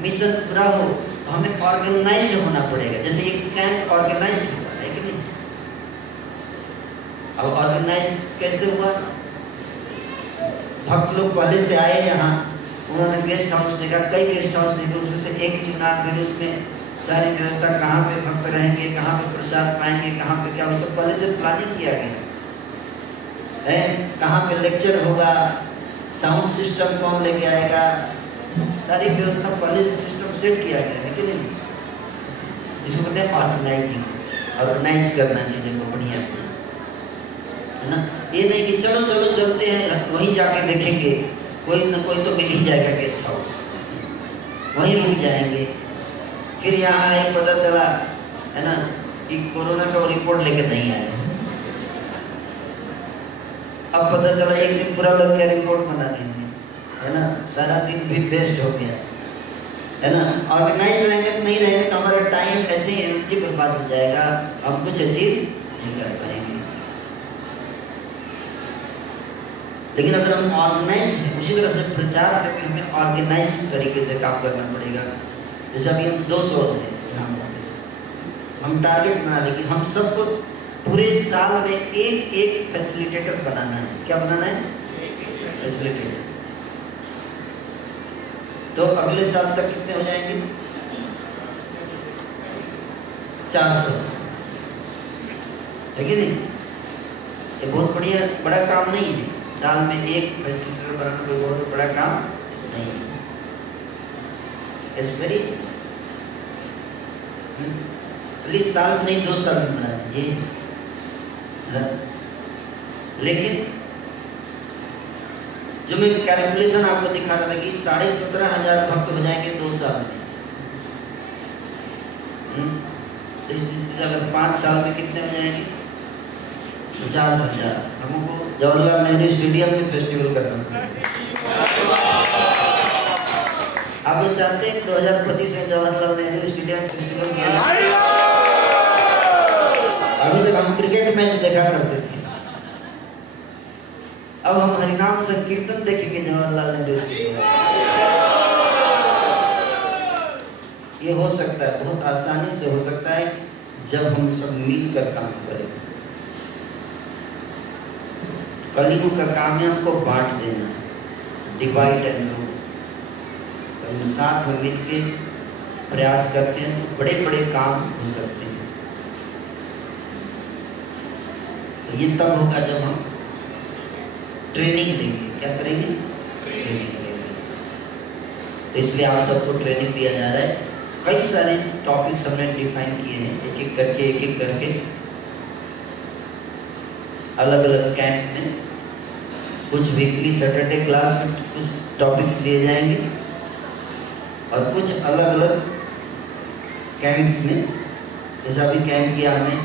मिशन पूरा हो, तो हमें ऑर्गेनाइज्ड होना पड़ेगा। जैसे ये कैंप ऑर्गेनाइज्ड हुआ है कि नहीं? अब ऑर्गेनाइज कैसे हुआ? भक्त लोग पहले से आए यहाँ, उन्होंने गेस्ट हाउस देखा, कई गेस्ट हाउस देखे, उसमें से एक चुना, फिर उसमें सारी व्यवस्था, कहाँ पे भक्त रहेंगे, कहाँ पे प्रसाद पाएंगे, कहाँ पे क्या, वो सब पहले से प्लानिंग किया गया है। कहाँ पे लेक्चर होगा, साउंड सिस्टम कौन लेके आएगा, सारी व्यवस्था पहले से सिस्टम सेट किया गया है कि नहीं? इसको कहते हैं ऑर्गेनाइजिंग, ऑर्गेनाइज करना चीज़ों को बढ़िया से, है ना? ये नहीं कि चलो चलो चलते हैं, वहीं जाके देखेंगे, कोई ना कोई तो मिल ही जाएगा गेस्ट हाउस, वहीं रुक जाएंगे। फिर यहाँ आए, पता चला है ना कि कोरोना का रिपोर्ट लेके नहीं आए। अब पता चला एक दिन पूरा लग गया रिपोर्ट बना देंगे, है ना? सारा दिन भी वेस्ट हो गया, है ना? ऑर्गेनाइज रहेंगे तो नहीं रहेंगे तो हमारा टाइम ऐसे ही एनर्जी बर्बाद हो जाएगा, हम कुछ अचीव नहीं कर पाएंगे। लेकिन अगर हम ऑर्गेनाइज हैं, उसी तरह से प्रचार में भी हमें ऑर्गेनाइज तरीके से काम करना पड़ेगा। जैसे अभी हम 200 हैं, हम टारगेट बना लें कि हम सबको पूरे साल में एक फैसिलिटेटर बनाना है। क्या बनाना है? फैसिलिटेटर। तो अगले साल तक कितने हो जाएंगे? 400, है कि नहीं? ये बहुत बड़ा काम नहीं है। साल में एक फैसिलिटेटर बनाना कोई बहुत बड़ा काम नहीं है। इट्स वेरी प्लीज साल में नहीं 2 साल में बना दीजिए। लेकिन जो मैं कैलकुलेशन आपको दिखा रहा था कि 17,500 भक्त हो जाएंगे 2 साल में, इस अगर 5 साल में कितने हो जाएंगे? 50,000। हमको जवाहरलाल नेहरू स्टेडियम में फेस्टिवल करना। आप लोग चाहते हैं 2025 में जवाहरलाल नेहरू स्टेडियम फेस्टिवल किया जाए? अभी तक हम क्रिकेट मैच देखा करते थे, अब हम हरिनाम संकीर्तन देखेंगे जवाहरलाल नेहरू स्टेडियम। ये हो सकता है, बहुत आसानी से हो सकता है जब हम सब मिलकर काम करें। कलयुग का काम है हमको बांट देना, डिवाइड एंड रूल। हम साथ में मिलके प्रयास करते हैं तो बड़े बड़े काम हो सकते हैं। तो ये तब होगा जब हम ट्रेनिंग लेंगे। क्या करेंगे? ट्रेनिंग लेंगे। तो इसलिए आप सबको ट्रेनिंग दिया जा रहा है। कई सारे टॉपिक्स हमने डिफाइन किए हैं, एक एक करके अलग अलग कैंप में। कुछ वीकली सैटरडे क्लास में कुछ टॉपिक्स लिए जाएंगे और कुछ अलग अलग कैंप्स में। जैसा अभी कैंप किया हमने,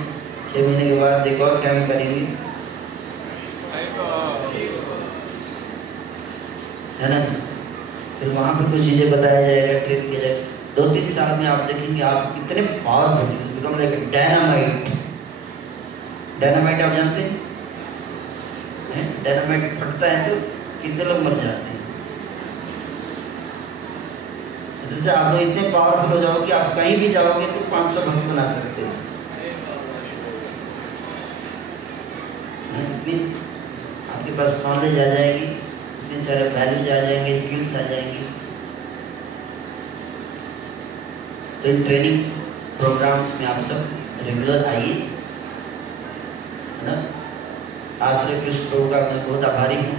6 महीने के बाद एक और कैंप करेंगे, है ना। फिर वहाँ पे कुछ चीज़ें बताया जाएगा, ट्रेन किया जाएगा। 2-3 साल में आप देखेंगे आप कितने powerful, become like dynamite. Dynamite आप जानते हैं? डायनामाइट फटता है तो कितने लोग मर जाते हैं। जैसे आप लोग इतने पावरफुल हो जाओगे कि आप कहीं भी जाओगे तो 500 भक्त बना सकते हो। आपके पास नॉलेज आ जाएगी, इतने सारे वैल्यूज आ जाएंगे, स्किल्स आ जाएंगी। तो इन ट्रेनिंग प्रोग्राम्स में आप सब रेगुलर आइए, है ना। आश्रय कृष्ण प्रभु का मैं बहुत आभारी हूँ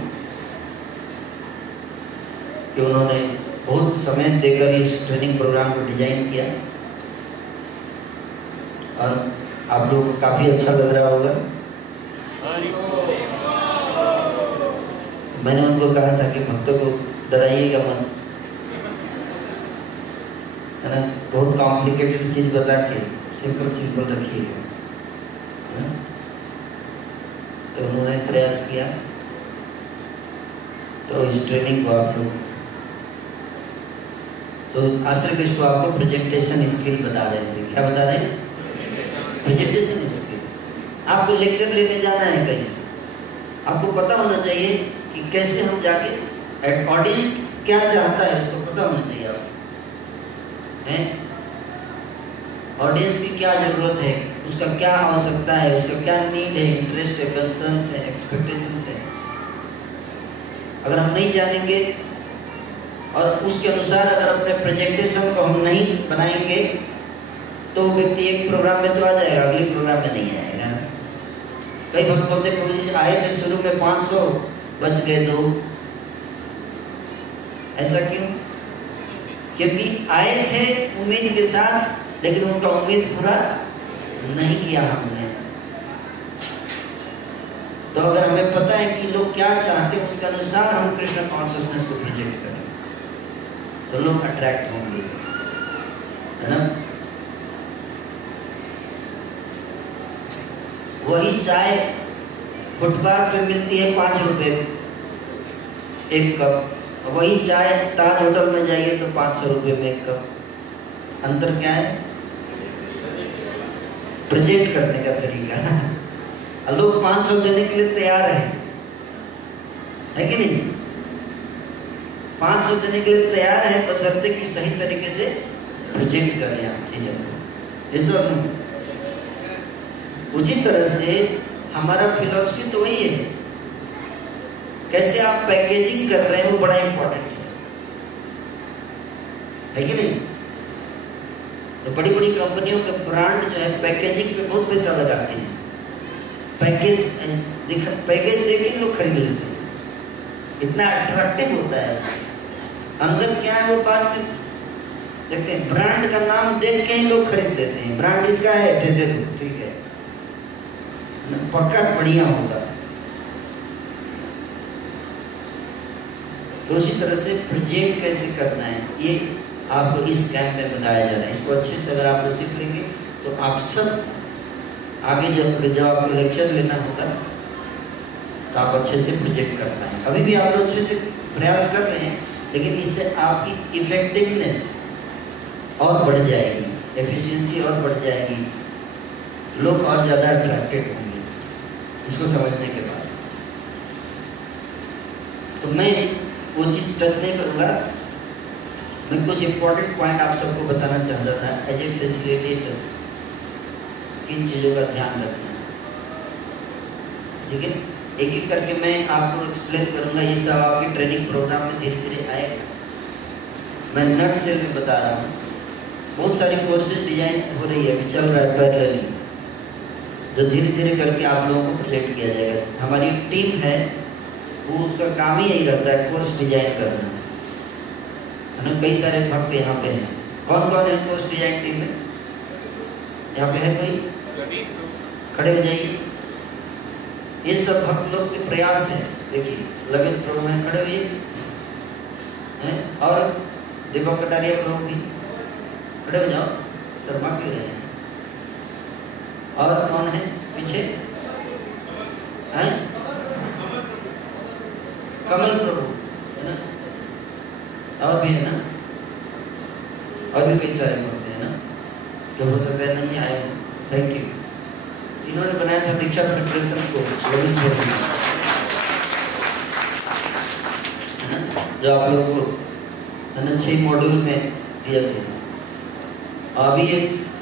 कि उन्होंने बहुत समय देकर इस ट्रेनिंग प्रोग्राम को डिजाइन किया और आप लोगों को काफ़ी अच्छा लग रहा होगा। मैंने उनको कहा था कि भक्तों को डराइएगा मत, है ना। बहुत कॉम्प्लिकेटेड चीज़ बता के सिंपल रखिएगा। तो उन्होंने प्रयास किया। तो इस ट्रेनिंग को आप लोग, तो आश्रय कृष्ण को आपको प्रेजेंटेशन स्किल बता रहे हैं। क्या बता रहे हैं? Presentation skill. आपको लेक्चर लेने जाना है कहीं, आपको पता होना चाहिए कि कैसे हम जाके ऑडियंस क्या चाहता है उसको पता होना चाहिए आपको, है। ऑडियंस की क्या जरूरत है, उसका क्या आवश्यकता है, उसका क्या नीड है, इंटरेस्ट है, कंसर्न्स है, एक्सपेक्टेशंस है। अगर हम नहीं जानेंगे और उसके अनुसार अगर अपने प्रेजेंटेशन को हम नहीं बनाएंगे तो व्यक्ति एक प्रोग्राम में तो आ जाएगा, अगले प्रोग्राम में नहीं आएगा। कई भक्त बोलते प्रभु जी आए थे शुरू में 500, बच गए 2। ऐसा क्यों? क्योंकि आए थे उम्मीद के साथ, लेकिन उनका उम्मीद पूरा नहीं किया हमने। तो अगर हमें पता है कि लोग क्या चाहते हैं, उसके अनुसार हम कृष्ण कॉन्शियसनेस को प्रेजेंट करें तो लोग अट्रैक्ट होंगे, है ना। वही चाय फुटपाथ पे मिलती है 5 रुपए एक कप, वही चाय ताज होटल में जाइए तो 500 रुपए में एक कप। अंतर क्या है? प्रेजेंट करने का तरीका। लोग 500 देने के लिए तैयार है कि नहीं? 500 देने के लिए तैयार है, बशर्ते कि सही तरीके से प्रेजेंट करें आप चीजों को। इस उचित तरह से हमारा फिलॉसफी तो वही है, कैसे आप पैकेजिंग कर रहे हैं वो बड़ा इंपॉर्टेंट है कि नहीं। तो बड़ी बड़ी कंपनियों के ब्रांड जो है पैकेजिंग पे बहुत पैसा लगाते हैं। पैकेज देख के लोग खरीद लेते हैं, इतना अट्रैक्टिव होता है। अंदर क्या है वो बाद में देखते हैं। ब्रांड का नाम देख के ही लोग खरीद लेते हैं। ब्रांड इसका है, दे दो, ठीक है, पक्का बढ़िया होगा। तो उसी तरह से प्रेजेंट कैसे करना है, ये आपको इस कैंप में बताया जा रहा है। इसको अच्छे से अगर आप लोग सीख लेंगे तो आप सब आगे जब आपको लेक्चर लेना होगा तो आप अच्छे से प्रोजेक्ट कर पाएंगे। अभी भी आप लोग अच्छे से प्रयास कर रहे हैं, लेकिन इससे आपकी इफेक्टिवनेस और बढ़ जाएगी, एफिशिएंसी और बढ़ जाएगी, लोग और ज़्यादा अट्रैक्टेड होंगे इसको समझने के बाद। तो मैं वो चीज़ टच नहीं करूँगा, मैं कुछ इम्पोर्टेंट पॉइंट आप सबको बताना चाहता था एज ए फैसिलिटेटर, किन चीज़ों का ध्यान रखना है, ठीक है। एक एक करके मैं आपको एक्सप्लेन करूँगा, ये सब आपके ट्रेनिंग प्रोग्राम में धीरे धीरे आएगा। मैं नट से भी बता रहा हूँ, बहुत सारी कोर्सेज डिजाइन हो रही है, अभी चल रहा है पैरेलली, जो धीरे धीरे करके आप लोगों को प्रेजेंट किया जाएगा। हमारी एक टीम है, वो उसका काम ही यही रहता है कोर्स डिजाइन करना, है ना। कई सारे भक्त यहाँ पे हैं। कौन कौन है कोर्स डिजाइन टीम में? यहाँ पे है कोई? खड़े हो जाइए। ये सब भक्त लोग के प्रयास है, देखिए लवित प्रभु हैं, खड़े हुए हैं, और दीपक कटारिया प्रभु भी खड़े हो जाओ, शर्मा क्यों रहे हैं। और कौन है पीछे? हैं? कमल प्रभु है ना, और भी है ना, और भी कई सारे भक्त हैं ना, जो हो सकता है नहीं आए हो। Thank you. इन्होंने बनाया था दीक्षा प्रिपरेशन कोर्स, है ना, जो आप लोगों को है ना 6 मॉड्यूल में दिया था। अभी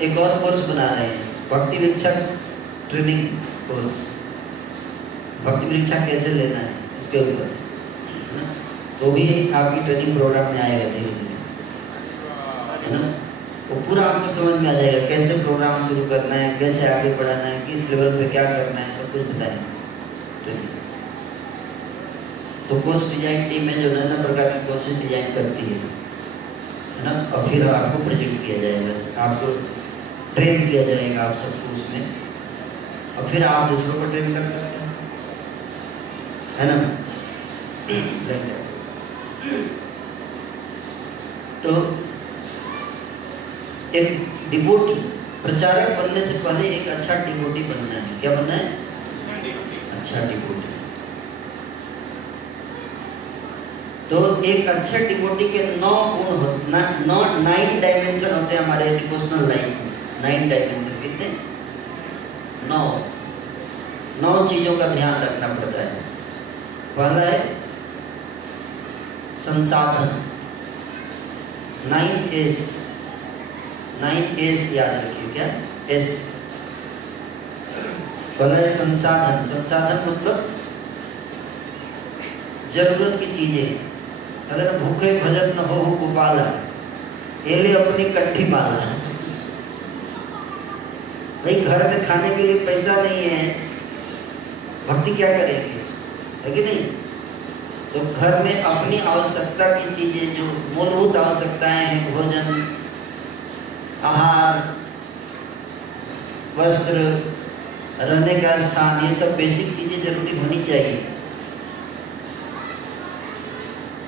एक और कोर्स बना रहे हैं, भक्ति परीक्षा ट्रेनिंग कोर्स, भक्ति परीक्षा कैसे लेना है उसके ऊपर, तो भी आपकी ट्रेनिंग प्रोग्राम में आएगा धीरे धीरे, है ना। वो पूरा आपको समझ में आ जाएगा, कैसे प्रोग्राम शुरू करना है, कैसे आगे बढ़ाना है, किस लेवल पे क्या करना है, सब कुछ बताएंगे। तो कोर्स डिजाइन टीम में जो नाना प्रकार की कोर्सेज डिजाइन करती है ना, और फिर आपको प्रोजेक्ट किया जाएगा, आपको ट्रेन किया जाएगा आप सबको उसमें, और फिर आप दूसरों को ट्रेन कर सकते हैं, है ना। तो एक डिवोटी प्रचारक बनने से पहले एक अच्छा डिवोटी बनना है। क्या बनना है? अच्छा डिवोटी। तो एक अच्छे डिवोटी के 9 गुण होते, 9 डायमेंशन होते हैं हमारे डिवोशनल लाइफ में। 9 डायमेंशन कितने? 9 चीजों का ध्यान रखना पड़ता है। पहला है संसाधन, 9 एस याद रखिए। क्या एस? पहला है संसाधन। संसाधन मतलब जरूरत की चीजें। अगर भूखे भजन न हो गोपाला, ये ले अपनी कट्ठी माला। भाई घर में खाने के लिए पैसा नहीं है, भक्ति क्या करेंगे, है कि नहीं। तो घर में अपनी आवश्यकता की चीजें, जो मूलभूत आवश्यकताएं हैं, भोजन, आहार, वस्त्र, रहने का स्थान, ये सब बेसिक चीजें जरूरी होनी चाहिए,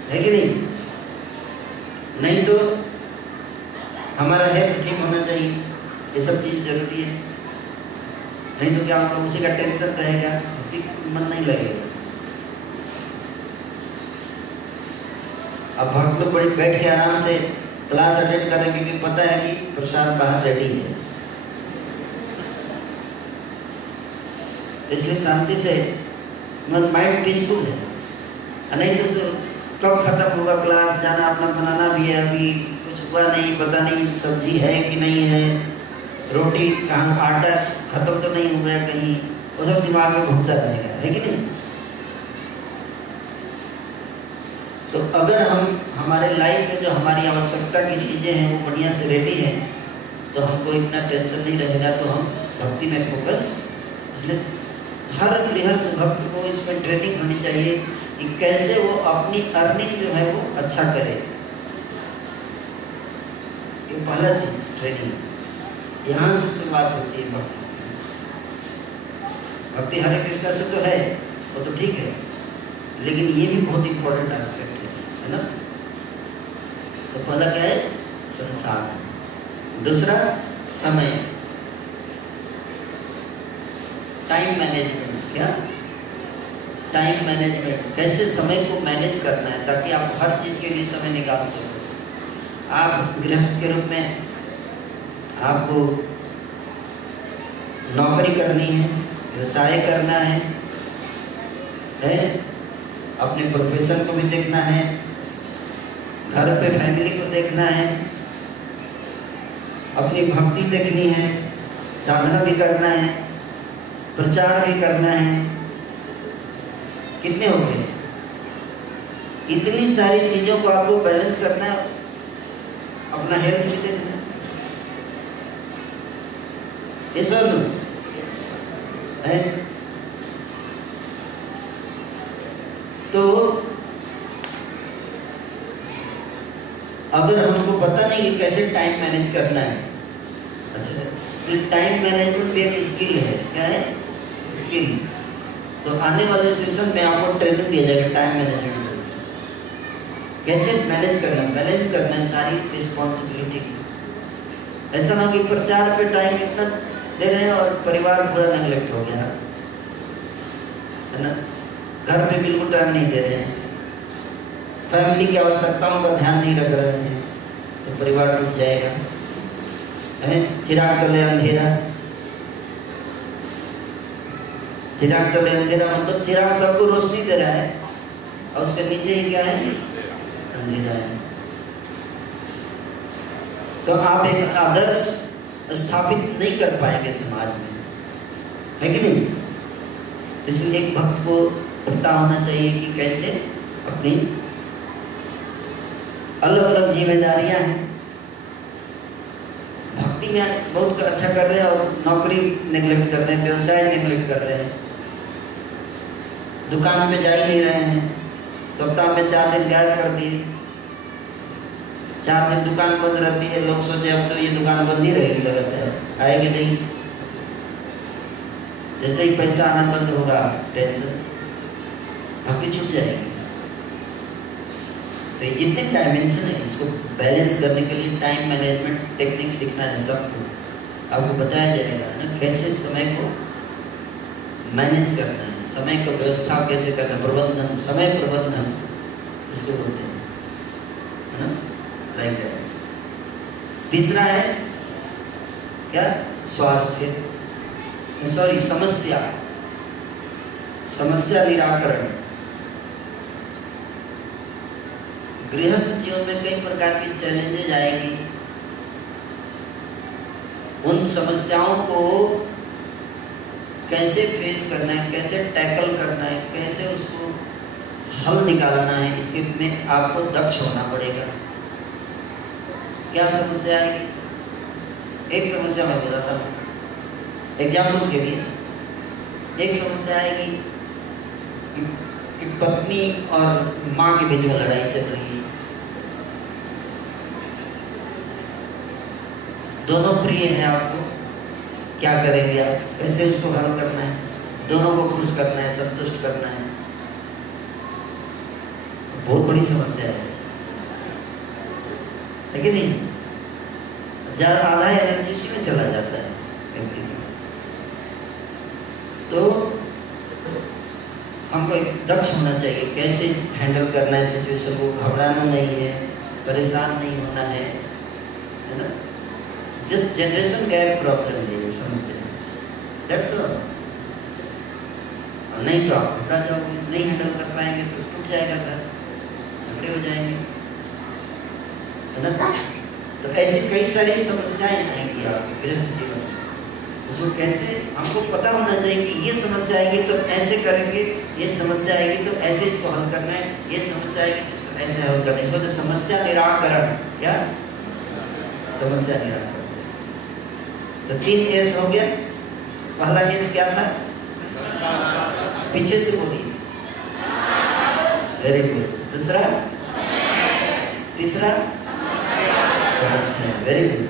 है कि नहीं। नहीं तो हमारा हेल्थ ठीक होना चाहिए, ये सब चीज जरूरी है। नहीं तो क्या होगा, उसी का टेंशन रहेगा, मन नहीं लगेगा। अब भक्त लोग बड़े बैठ के आराम से क्लास अटेंड करें, क्योंकि पता है कि प्रसाद बाहर रेडी है, इसलिए शांति से मन माइंड पीसफुल है। नहीं तो कब खत्म होगा क्लास, जाना अपना बनाना भी है, अभी कुछ हुआ नहीं, पता नहीं सब्जी है कि नहीं है, रोटी कहाँ, आटा खत्म तो नहीं हो गया कहीं, वो सब दिमाग में घूमता रहेगा, है कि नहीं। तो अगर हम हमारे लाइफ में जो हमारी आवश्यकता की चीज़ें हैं वो बढ़िया से रेडी हैं, तो हमको इतना टेंशन नहीं रहेगा, तो हम भक्ति में फोकस। इसलिए हर गृहस्थ भक्त को इसमें ट्रेनिंग होनी चाहिए कि कैसे वो अपनी अर्निंग जो है वो अच्छा करे। ये पहला चीज ट्रेनिंग, यहाँ से शुरुआत होती है भक्ति। भक्ति हरे कृष्णा से तो है, वो तो ठीक है, लेकिन ये भी बहुत इंपॉर्टेंट एस्पेक्ट है ना। तो पहला क्या है? संसाधन। दूसरा समय, टाइम मैनेजमेंट। क्या? टाइम मैनेजमेंट, कैसे समय को मैनेज करना है ताकि आप हर चीज के लिए समय निकाल सको। आप गृहस्थ के रूप में आपको नौकरी करनी है, व्यवसाय करना है, अपने प्रोफेशन को भी देखना है, घर पे फैमिली को देखना है, अपनी भक्ति देखनी है, साधना भी करना है, प्रचार भी करना है। कितने हो गए? इतनी सारी चीजों को आपको बैलेंस करना है, अपना हेल्थ भी देखना है, ये सब है। तो अगर हमको पता नहीं कि कैसे टाइम मैनेज करना है अच्छे से, तो टाइम मैनेजमेंट भी एक स्किल है। क्या है? स्किल। तो आने वाले सेशन में आपको ट्रेनिंग दिया जाएगा टाइम मैनेजमेंट कैसे मैनेज करना, बैलेंस करना है सारी रिस्पॉन्सिबिलिटी की। ऐसा ना कि प्रचार पे टाइम इतना दे रहे हैं और परिवार पूरा नेग्लेक्ट हो गया है ना, घर पे बिल्कुल टाइम नहीं दे रहे हैं, फैमिली की आवश्यकताओं का ध्यान नहीं रख रहे हैं, तो परिवार टूट जाएगा। है चिराग तले अंधेरा, चिराग तले अंधेरा मतलब चिराग सबको रोशनी दे रहा है और उसके नीचे ही क्या है? अंधेरा है। तो आप एक आदर्श स्थापित नहीं कर पाएंगे समाज में, है कि नहीं? इसलिए एक भक्त को पता होना चाहिए कि कैसे अपनी अलग अलग जिम्मेदारियां हैं। भक्ति में बहुत अच्छा कर रहे हैं और नौकरी नेग्लेक्ट कर रहे हैं, व्यवसाय नेग्लेक्ट कर रहे हैं, दुकान पे जा ही नहीं रहे हैं, सप्ताह में 4 दिन गायब कर दिए, 4 दिन दुकान बंद रहती है, लोग सोचे अब तो ये दुकान बंद ही रहेगी, लगातार आएगी नहीं। जैसे ही पैसा आना बंद होगा टेंशन, भक्ति छूट जाएगी। तो ये जितने डायमेंशन है इसको बैलेंस करने के लिए टाइम मैनेजमेंट टेक्निक सीखना है। सबको आपको बताया जाएगा ना कैसे समय को मैनेज करना है, समय का व्यवस्था कैसे करना, प्रबंधन, समय प्रबंधन इसको बोलते हैं, है ना, लाइक दैट। तीसरा है क्या? स्वास्थ्य, सॉरी समस्या, समस्या निराकरण। गृहस्थ जीवन में कई प्रकार की चैलेंजेज आएगी, उन समस्याओं को कैसे फेस करना है, कैसे टैकल करना है, कैसे उसको हल निकालना है, इसके में आपको दक्ष होना पड़ेगा। क्या समस्या आएगी? एक समस्या मैं बताता हूँ एग्जाम्पल के लिए। एक समस्या आएगी कि पत्नी और माँ के बीच में लड़ाई चल रही है, दोनों प्रिय हैं आपको, क्या करेंगे आप? कैसे उसको हल करना है, दोनों को खुश करना है, संतुष्ट करना है, बहुत बड़ी समस्या है कि नहीं? ज्यादा आधा एनर्जी उसी में चला जाता है व्यक्ति का। तो हमको एक दक्ष होना चाहिए, कैसे हैंडल करना है सिचुएशन को, घबराना नहीं है, परेशान नहीं होना है ना। जस्ट जनरेशन गैप प्रॉब्लम है ये समस्या, दैट्स ऑल। नहीं तो आप घबरा जाओगे, नहीं हैंडल कर पाएंगे तो टूट जाएगा घर, झगड़े हो जाएंगे, है ना। तो ऐसी कई सारी समस्याएं आएंगी आपके गृहस्थ जीवन में, उसको कैसे हमको पता होना चाहिए कि ये समस्या आएगी तो ऐसे करेंगे, ये समस्या आएगी तो ऐसे इसको हल करना है, ये समस्या आएगी तो इसको ऐसे हल करना है। इसको तो समस्या निराकरण, क्या समस्या निराकरण। तो 3 एस हो गया। पहला एस क्या था? पीछे से बोलिए, वेरी गुड। दूसरा, तीसरा समस्या, वेरी गुड।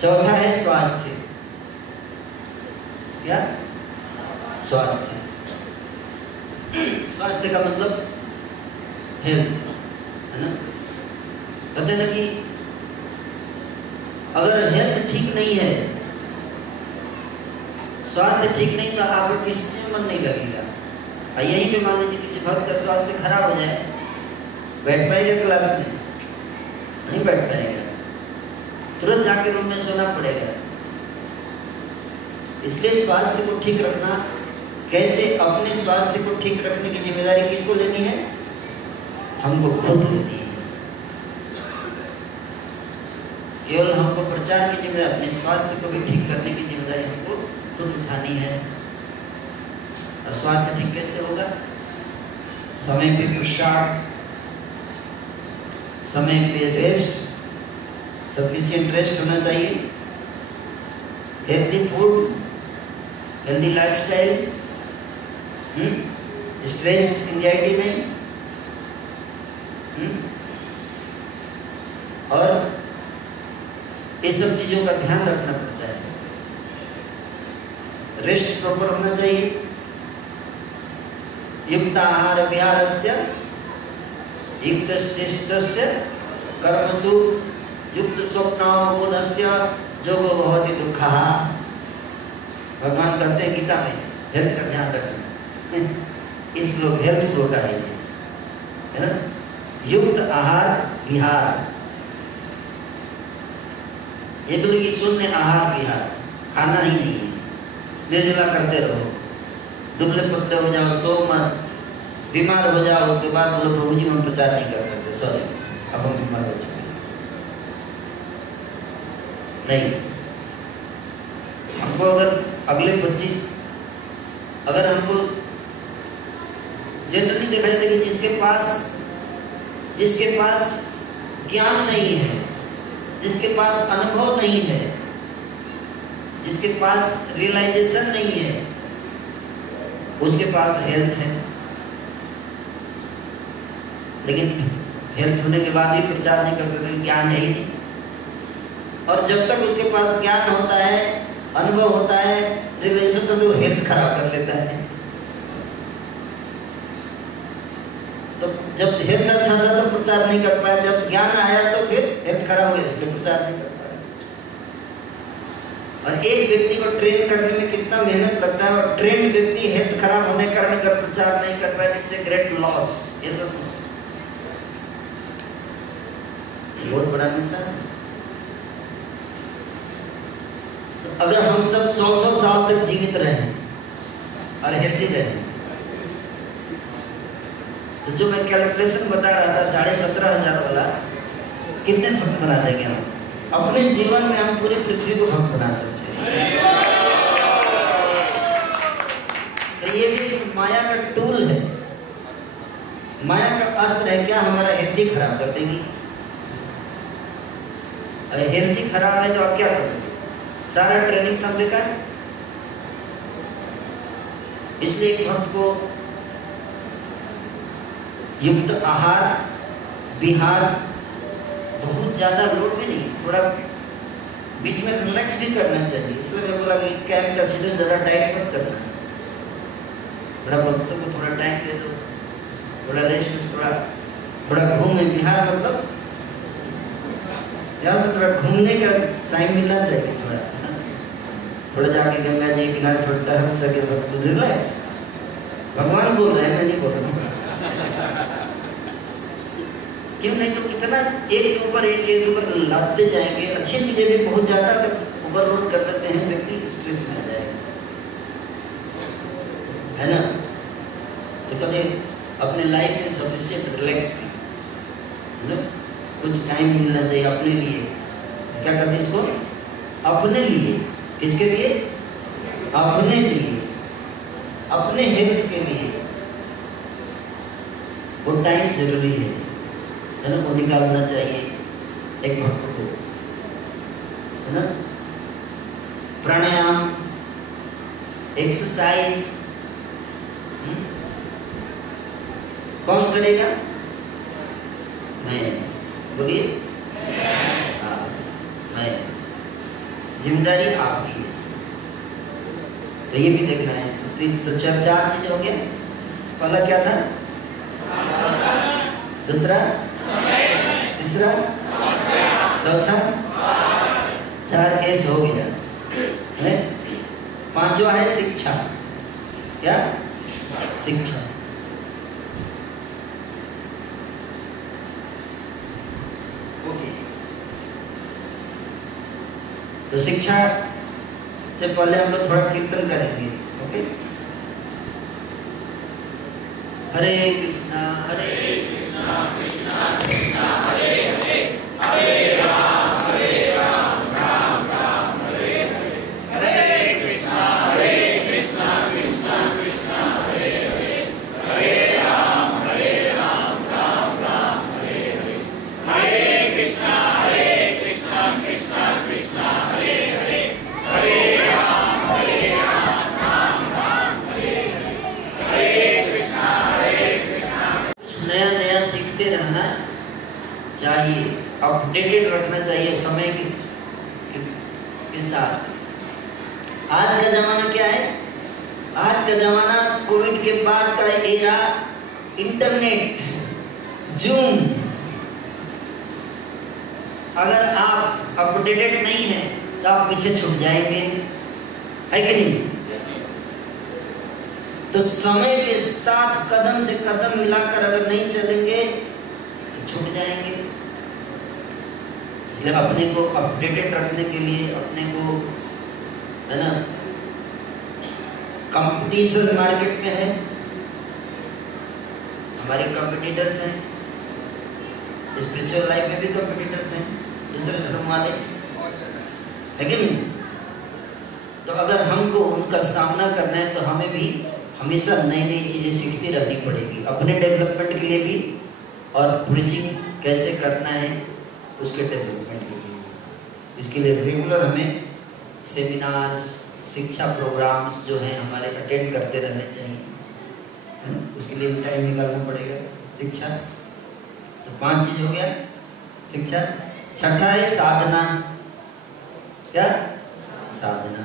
चौथा है स्वास्थ्य, क्या? स्वास्थ्य। स्वास्थ्य का मतलब हेल्थ, है ना। कहते हैं ना कि अगर हेल्थ ठीक नहीं है, स्वास्थ्य ठीक नहीं, तो आपका किसी में मन नहीं लगेगा। और यहीं पे मान लीजिए किसी भक्त का स्वास्थ्य खराब हो जाए, बैठ पाएगा क्लास में? नहीं बैठ पाएगा, तुरंत जाके रूम में सोना पड़ेगा। इसलिए स्वास्थ्य को ठीक रखना, कैसे अपने स्वास्थ्य को ठीक रखने की जिम्मेदारी किसको लेनी है? हमको खुद लेनी है। केवल हमको प्रचार की जिम्मेदारी, अपने स्वास्थ्य को भी ठीक करने की जिम्मेदारी हमको खुद उठानी है। और स्वास्थ्य ठीक कैसे होगा? समय पे पुरुषार्थ, समय पे रेस्ट, सफिशिएंट रेस्ट होना चाहिए, healthy food, healthy lifestyle, stress anxiety नहीं, और ये सब चीजों का ध्यान रखना पड़ता है। रेस्ट प्रॉपर होना चाहिए, युक्त आहार विहारस्य युक्त चेष्टस्य कर्मसु युक्त स्वप्नोबोधस्य जोगो भवति दुःखः। भगवान कहते हैं गीता में हेल्थ का ध्यान रखना। इस लोग हेल्थ श्लोक है ना, युक्त आहार विहार, ये बोले कि शून्य आहार विहार, खाना ही नहीं है, निर्जला करते रहो, दुबले पतले हो जाओ, सो मत, बीमार हो जाओ, उसके बाद बोलो प्रभु जी हम प्रचार नहीं कर सकते, सॉरी अब हम बीमार हो चुके नहीं। हमको अगर अगले 25, अगर हमको जनरली देखा जाता है कि जिसके पास ज्ञान नहीं है, जिसके पास अनुभव नहीं है, जिसके पास रियलाइजेशन नहीं है, उसके पास हेल्थ है, लेकिन हेल्थ होने के बाद भी प्रचार नहीं कर सकते, ज्ञान है ही नहीं। और जब तक उसके पास ज्ञान होता है, अनुभव होता है, रियलाइजेशन, तो वो हेल्थ खराब कर लेता है। तो जब हेल्थ अच्छा था तो प्रचार नहीं कर पाया, जब ज्ञान आया तो फिर हेल्थ खराब हो गई, इसलिए प्रचार नहीं कर पाया। और एक व्यक्ति को ट्रेन करने में कितना मेहनत लगता है, और ट्रेन व्यक्ति हेल्थ खराब होने के कारण अगर प्रचार नहीं कर पाया, इट्स ए ग्रेट लॉस। ये सब बहुत बड़ा नुकसान है। तो अगर हम सब 100 साल तक जीवित रहें और हेल्थी रहें, तो जो मैं कैलकुलेशन बता रहा था 17,500 वाला, कितने भक्त बना देंगे हम? अपने जीवन में हम पूरी पृथ्वी को भक्त बना सकते हैं। तो ये भी माया का टूल है, माया का अस्त्र है। क्या हमारा हेल्थी खराब कर देगी? अरे हेल्थी खराब है तो आप क्या करोगे? सारा ट्रेनिंग सब बेकार। इसलिए एक भक्त को युक्त आहार विहार, बहुत ज्यादा लोड भी नहीं, थोड़ा बीच में रिलैक्स भी करना चाहिए। इसलिए मैं बोला कि कैंप का सीजन ज़्यादा टाइट मत करना, थोड़ा भक्तों को थोड़ा टाइम दे दो, थोड़ा रेस्ट, थोड़ा घूमने। बिहार मतलब यहाँ तो थोड़ा घूमने का टाइम मिलना चाहिए, थोड़ा जाके गंगा जी के किनारे थोड़ा टहल सके, भक्त रिलैक्स। भगवान बोल रहे हैं, मैं नहीं बोल रहा हूँ। क्यों नहीं तो इतना एक के ऊपर एक लादते जाएंगे, अच्छी चीजें भी बहुत ज्यादा ओवरलोड कर देते हैं, व्यक्ति स्ट्रेस में आ जाएगा, है ना। तो कभी अपने लाइफ में सफिशिएंट रिलैक्स भी, कुछ टाइम मिलना चाहिए अपने लिए। क्या कहते हैं इसको? अपने लिए। किसके लिए? अपने लिए, अपने हेल्थ के लिए वो टाइम जरूरी है ना, वो निकालना चाहिए एक भक्त को, है ना। प्राणायाम, एक्सरसाइज कौन करेगा? मैं। बोलिए। हाँ, मैं। जिम्मेदारी आपकी है। तो ये भी देखना है। तो चार चीज हो गया। पहला क्या था? दूसरा, तीसरा, चौथा, 4 एस हो गया है। 5वां है शिक्षा। क्या? शिक्षा। ओके, तो शिक्षा से पहले हम लोग थोड़ा कीर्तन करेंगे। ओके, हरे कृष्णा कृष्णा कृष्णा हरे हरे, हरे राम राम राम हरे हरे, हरे कृष्णा कृष्णा कृष्णा हरे हरे, हरे राम राम राम हरे हरे, हरे कृष्णा कृष्णा कृष्णा हरे हरे, हरे राम राम राम हरे हरे, हरे कृष्णा नया नया सीखते रहना चाहिए, अपडेटेड रखना चाहिए समय के साथ। आज का जमाना क्या है? आज का जमाना कोविड के बाद का एरा, इंटरनेट, जूम। अगर आप अपडेटेड नहीं हैं तो आप पीछे छूट जाएंगे, है कि नहीं? तो समय के साथ कदम से कदम मिलाकर अगर नहीं चलेंगे तो छूट जाएंगे। इसलिए अपने को अपडेटेड रखने के लिए अपने को, है ना, कंपटीशन मार्केट में है, हमारे कंपटीटर्स हैं, स्पिरिचुअल लाइफ में भी कंपटीटर्स हैं, दूसरे धर्म वाले, है कि नहीं? तो अगर हमको उनका सामना करना है तो हमें भी हमेशा नई नई चीज़ें सीखती रहनी पड़ेगी, अपने डेवलपमेंट के लिए भी और प्रीचिंग कैसे करना है उसके डेवलपमेंट के लिए। इसके लिए रेगुलर हमें सेमिनार्स, शिक्षा प्रोग्राम्स जो हैं हमारे अटेंड करते रहने चाहिए, है ना? उसके लिए भी टाइम निकालना पड़ेगा। शिक्षा तो 5 चीज़ हो गया शिक्षा। छठा है साधना। क्या? साधना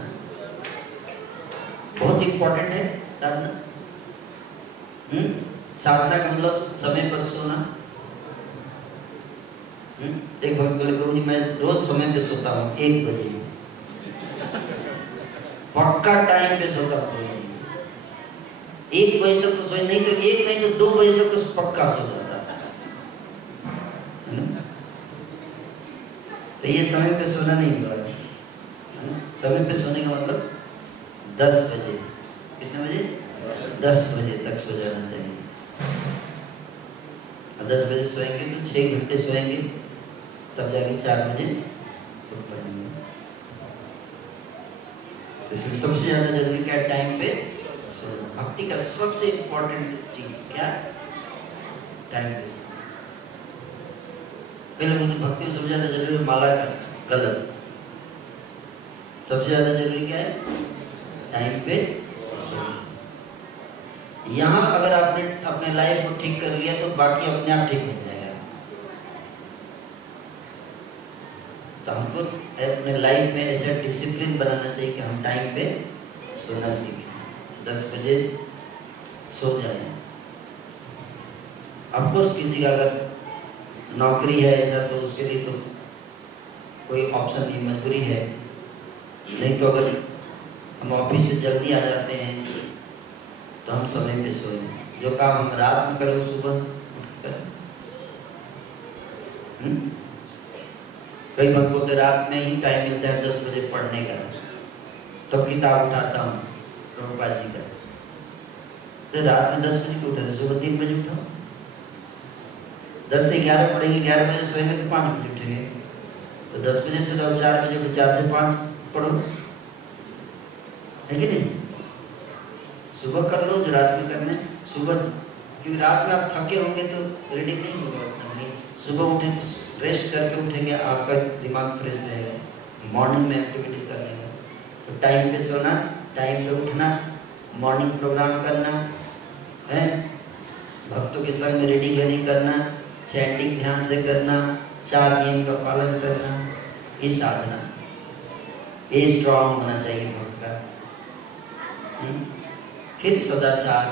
बहुत इंपॉर्टेंट है। साधना, साधना का मतलब समय पर सोना। एक भक्त बोले प्रभु जी मैं रोज समय पे सोता हूँ 1 बजे, पक्का टाइम पे सोता हूँ। 1 बजे तक तो सोए, नहीं तो 1 नहीं तो 2 बजे तक तो पक्का सो जाता है। तो ये समय पे सोना नहीं हुआ है। समय पे सोने का मतलब 10 बजे, कितने बजे? 10 बजे तक सो जाना चाहिए। और 10 बजे सोएंगे तो 6 घंटे सोएंगे, तब जाके 4 बजे उठ पाएंगे। इसलिए सबसे ज़्यादा जरूरी क्या है? टाइम पे सोना। भक्ति का सबसे इम्पोर्टेंट चीज क्या? टाइम पे सोना। पहले मुझे भक्ति में सबसे ज़्यादा जरूरी है माला का, गलत। सबसे ज़्यादा जरूरी क्या है? टाइम पे सोना। यहाँ अगर आपने अपने लाइफ को ठीक कर लिया तो बाकी अपने आप ठीक हो जाएगा। तो हमको अपने लाइफ में ऐसा डिसिप्लिन बनाना चाहिए कि हम टाइम पे सोना सीखें, 10 बजे सो जाएं। ऑफकोर्स किसी का अगर नौकरी है ऐसा तो उसके लिए तो कोई ऑप्शन नहीं, मजबूरी है। नहीं तो अगर हम ऑफिस से जल्दी आ जाते हैं तो हम समय पे सोएं। जो काम हम रात में करें सुबह करें। कई बार बोलते रात में ही टाइम मिलता है 10 बजे पढ़ने का, तब किताब उठाता हूँ प्रभुपाद जी का। तो रात में 10 बजे क्यों उठाते? सुबह 3 बजे उठाओ। 10 से 11 पढ़ेंगे, 11 बजे सोएंगे तो 5 बजे उठेंगे। तो 10 बजे से 4 बजे उठो, 4 से 5 पढ़ो, है कि नहीं? सुबह कर लो जो रात में करना है सुबह, क्योंकि रात में आप थके होंगे तो रीडिंग नहीं होगा उतना। नहीं, सुबह उठे रेस्ट करके उठेंगे, आपका दिमाग फ्रेश रहेगा, मॉर्निंग में एक्टिविटी कर लेंगे। तो टाइम पे सोना, टाइम पे उठना, मॉर्निंग प्रोग्राम करना है, भक्तों के संग में रीडिंग नहीं करना, चैंटिंग ध्यान से करना, 4 नियम का पालन करना, ये साधना, ये स्ट्रॉन्ग होना चाहिए भक्त का। फिर सदाचार।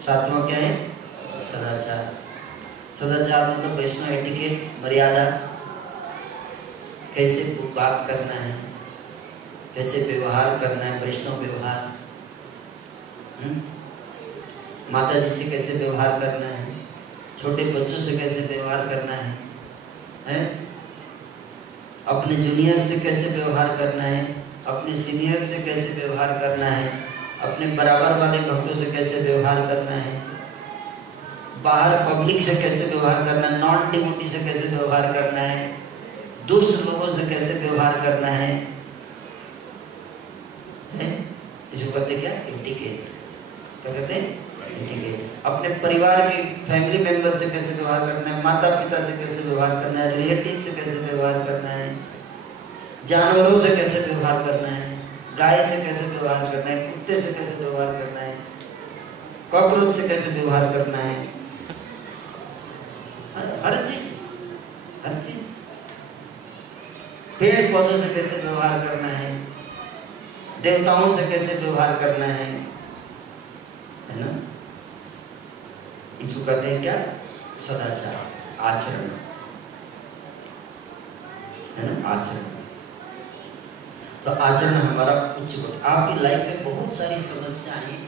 7वां क्या है? सदाचार। सदाचार मतलब वैष्णव एटिकेट, मर्यादा। कैसे बात करना है, कैसे व्यवहार करना है, वैष्णव व्यवहार, माता जी से कैसे व्यवहार करना है, छोटे बच्चों से कैसे व्यवहार करना है? अपने जूनियर से कैसे व्यवहार करना है, अपने सीनियर से कैसे व्यवहार करना है, अपने बराबर वाले भक्तों से कैसे व्यवहार करना है, बाहर पब्लिक से कैसे व्यवहार करना है, नॉन डिवोटी से कैसे व्यवहार करना है, दुष्ट लोगों से कैसे व्यवहार करना है? इसको कहते क्या? एटिकेट। क्या कहते हैं? एटिकेट। अपने परिवार के फैमिली मेंबर से कैसे व्यवहार करना है, माता पिता से कैसे व्यवहार करना है, रिलेटिव से कैसे व्यवहार करना है, जानवरों से कैसे व्यवहार करना है, गाय से कैसे व्यवहार करना है, कुत्ते से कैसे व्यवहार करना है, कॉकरोच से कैसे व्यवहार करना है, हर चीज, पेड़ पौधों से कैसे व्यवहार करना है, देवताओं से कैसे व्यवहार करना है ना? इसको कहते हैं क्या? सदाचार, आचरण, है ना? आचरण। तो आचरण हमारा उच्च गुण। आपकी लाइफ में बहुत सारी समस्याएं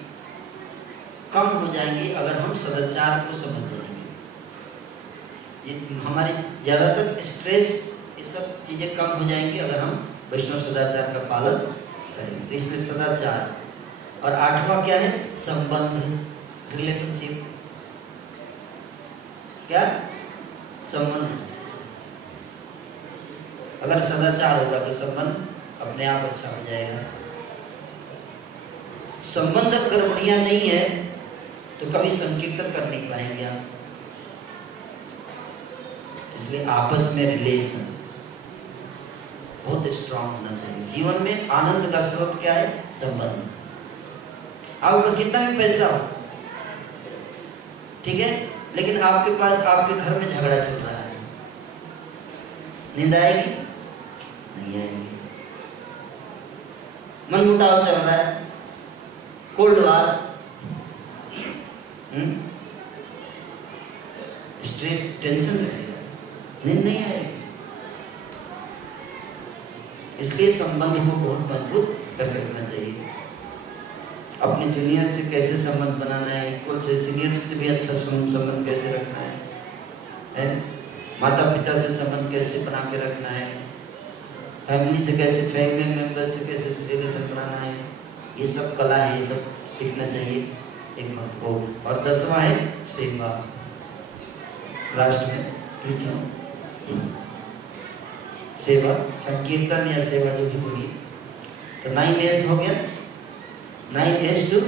कम हो जाएंगी अगर हम सदाचार को समझ जाएंगे। ये हमारे ज्यादातर स्ट्रेस, ये सब चीजें कम हो जाएंगी अगर हम वैष्णव सदाचार का पालन करेंगे। तो इसलिए सदाचार। और 8वां क्या है? संबंध, रिलेशनशिप। क्या? संबंध। अगर सदाचार होगा तो संबंध अपने आप अच्छा हो जाएगा। संबंध अगर बढ़िया नहीं है तो कभी संकीर्तन कर नहीं पाएंगे आप। इसलिए आपस में रिलेशन बहुत स्ट्रांग होना चाहिए। जीवन में आनंद का स्रोत क्या है? संबंध। आपके पास कितना भी पैसा हो, ठीक है, लेकिन आपके पास आपके घर में झगड़ा चल रहा है, नींद आएगी? नहीं आएगी। मन मुटाव चल रहा है, कोल्ड वार, स्ट्रेस, टेंशन रहेगा, नींद नहीं आएगी। इसलिए संबंध को बहुत मजबूत करके रखना चाहिए। अपने जूनियर से कैसे संबंध बनाना है, इक्वल से, सीनियर से भी अच्छा संबंध कैसे रखना है? माता पिता से संबंध कैसे बना के रखना है, फैमिली से कैसे, फैमिली मेंबर से कैसे रिलेशन बनाना है, ये सब कला है, ये सब सीखना चाहिए एक भक्त को। और 10वां है सेवा। लास्ट में सेवा, संकीर्तन या सेवा जो भी बोलिए। तो 9 A's हो गया, 9 A's to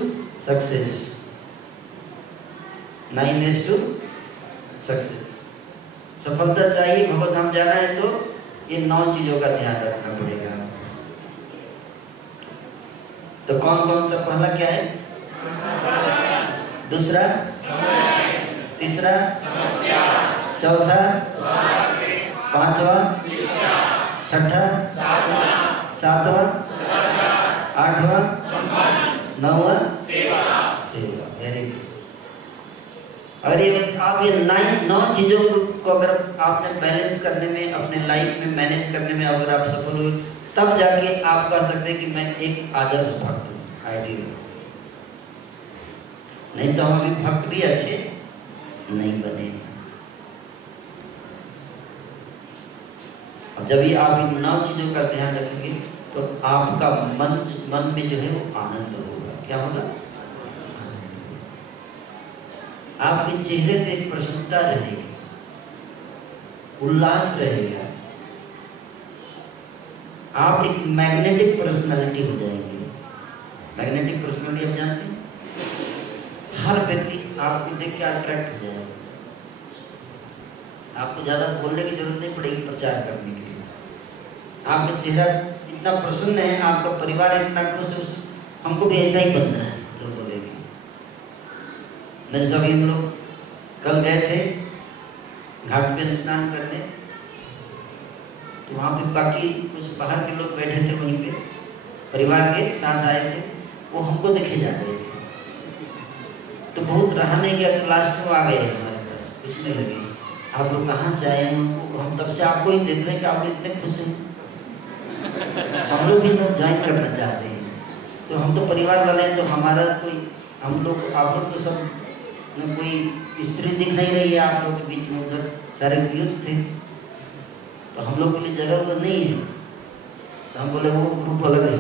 success, 9 A's to success. सफलता चाहिए, भगवत धाम जाना है तो ये 9 चीजों का ध्यान रखना पड़ेगा। तो कौन कौन सा? पहला क्या है? दूसरा? तीसरा? चौथा? पांचवा? छठा? सातवां? आठवां? नौवां? सेवा। Very good. अगर ये आप ये 9 चीजों को अगर आपने बैलेंस करने में, अपने लाइफ में मैनेज करने में अगर आप सफल हुए, तब जाके आप कह सकते हैं कि मैं एक आदर्श भक्त हूँ, आइडियल। नहीं तो हम भी भक्त भी अच्छे नहीं बने। और जब ये आप इन 9 चीजों का ध्यान रखेंगे तो आपका मन में जो है वो आनंद होगा। क्या होगा? आपके चेहरे पे एक प्रसन्नता रहेगी, उल्लास रहेगा, आप एक मैग्नेटिक पर्सनालिटी हो जाएंगे। मैग्नेटिक पर्सनालिटी आप जानते हैं? हर व्यक्ति आपको देख के अट्रैक्ट हो जाएगा। आपको ज्यादा बोलने की जरूरत नहीं पड़ेगी प्रचार करने के लिए। आपका चेहरा इतना प्रसन्न है, आपका परिवार इतना खुश है, हमको भी ऐसा ही बनना है, लोग बोलेंगे। जैसा भी हम लोग कल गए थे घाट पे स्नान करने, तो वहाँ पे बाकी कुछ बाहर के लोग बैठे थे, वहीं पे परिवार के साथ आए थे, वो हमको देखे जा रहे थे। तो बहुत रहा नहीं गया, तो लास्ट में आ गए हमारे पास, पूछने लगे आप लोग कहाँ से आए हैं? हम तब से आपको ही देख रहे हैं कि आप लोग इतने खुश हैं। हम लोग भी लोग ज्वाइन करना चाहते हैं। तो हम तो परिवार वाले हैं, तो हमारा कोई, हम लोग आप लोग तो सब न कोई स्त्री दिख नहीं रही है आप लोग के बीच में, उधर सारे यूथ थे, तो हम लोग के लिए जगह उधर नहीं है। तो हम बोले वो ग्रुप अलग है,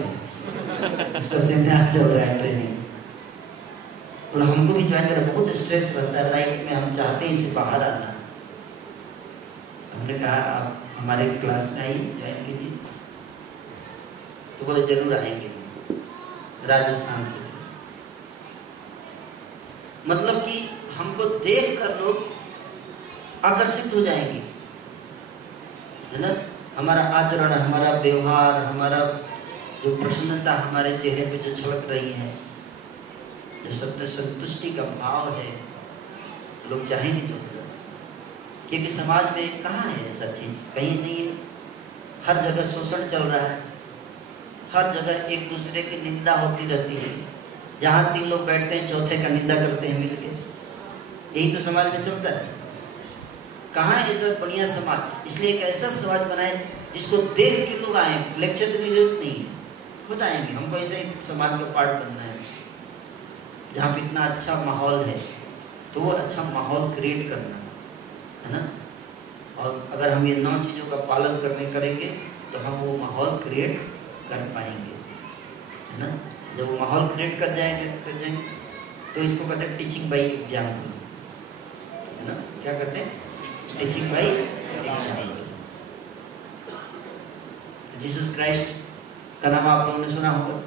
उसका सेमिनार चल रहा है, ट्रेनिंग, तो हमको भी ज्वाइन करें। बहुत स्ट्रेस रहता है लाइफ में, हम चाहते हैं इसे बाहर आना। हमने कहा आप हमारे क्लास में आइए, ज्वाइन कीजिए। तो बोले जरूर आएंगे, राजस्थान से। मतलब कि हमको देख कर लोग आकर्षित हो जाएंगे, है ना। हमारा आचरण, हमारा व्यवहार, हमारा जो प्रसन्नता हमारे चेहरे पे जो छलक रही है, जो संतुष्टि का भाव है, लोग चाहेंगे तो। क्योंकि समाज में कहाँ है ऐसा चीज, कहीं नहीं है। हर जगह शोषण चल रहा है, हर जगह एक दूसरे की निंदा होती रहती है। जहाँ 3 लोग बैठते हैं, चौथे का निंदा करते हैं मिलके। यही तो समाज में चलता है। कहाँ ऐसा बढ़िया समाज। इसलिए एक ऐसा समाज बनाए जिसको देख के लोग आए, लेक्चर देने की जरूरत नहीं है, खुद आएंगे। हमको ऐसे ही समाज का पार्ट बनना है, जहाँ पे इतना अच्छा माहौल है, तो वो अच्छा माहौल क्रिएट करना है ना। और अगर हम ये 9 चीज़ों का पालन करेंगे तो हम वो माहौल क्रिएट कर पाएंगे, है ना। जब वो माहौल क्रिएट कर जाएंगे तो इसको कहते हैं टीचिंग बाई एग्जाम्पल, है ना। क्या कहते हैं? Teaching by example. Jesus Christ का नाम आप लोगों ने सुना होगा।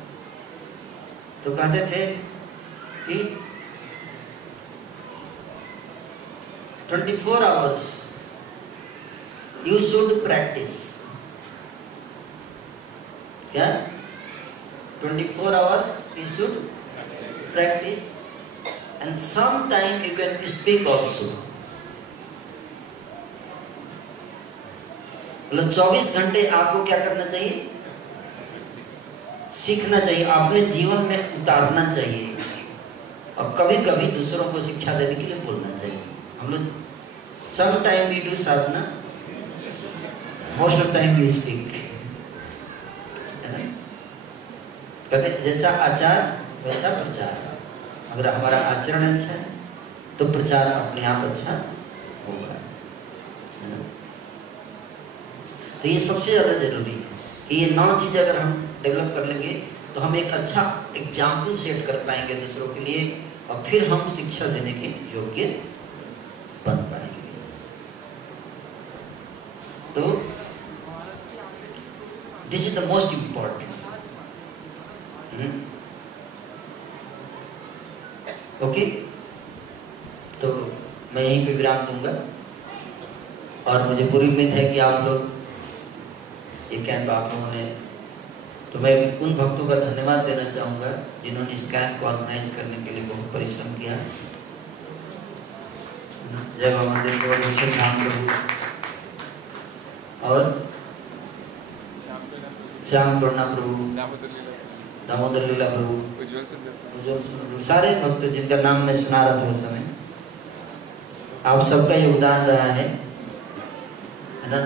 तो कहते थे कि 24 आवर्स यू शुड प्रैक्टिस। क्या? 24 hours you should practice, and sometime you can speak also. मतलब 24 घंटे आपको क्या करना चाहिए? सीखना चाहिए, अपने जीवन में उतारना चाहिए, और कभी कभी दूसरों को शिक्षा देने के लिए बोलना चाहिए। हम लोग some time we do sadhana, most of time we speak. कहते जैसा आचार वैसा प्रचार। अगर हमारा आचरण अच्छा है तो प्रचार अपने आप अच्छा होगा, है ना। तो ये सबसे ज़्यादा जरूरी है कि ये 9 चीज़ अगर हम डेवलप कर लेंगे तो हम एक अच्छा एग्जाम्पल सेट कर पाएंगे दूसरों के लिए, और फिर हम शिक्षा देने के योग्य बन पाएंगे। तो this is the most important. Okay, तो मैं यहीं पे विराम दूंगा, और मुझे पूरी उम्मीद है कि आप लोग ये कैंप आप लोगों ने, तो मैं उन भक्तों का धन्यवाद देना चाहूँगा जिन्होंने इस कैंप को ऑर्गेनाइज करने के लिए बहुत परिश्रम किया। जय बाबा देव धाम प्रभु और श्याम करुणा प्रभु, दामोदर लीला प्रभु, सारे भक्त जिनका नाम मैं सुना रहा था उस समय, आप सबका योगदान रहा है ना।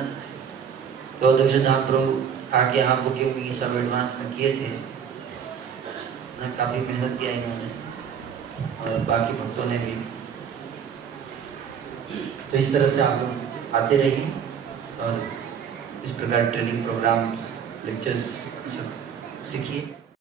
तो अध्यक्ष धाम प्रभु आके यहाँ बुकिंग ये सब एडवांस में किए थे ना, काफ़ी मेहनत किया इन्होंने, और बाकी भक्तों ने भी। तो इस तरह से आप लोग आते रहिए और इस प्रकार ट्रेनिंग प्रोग्राम, लेक्चर्स सब सीखिए।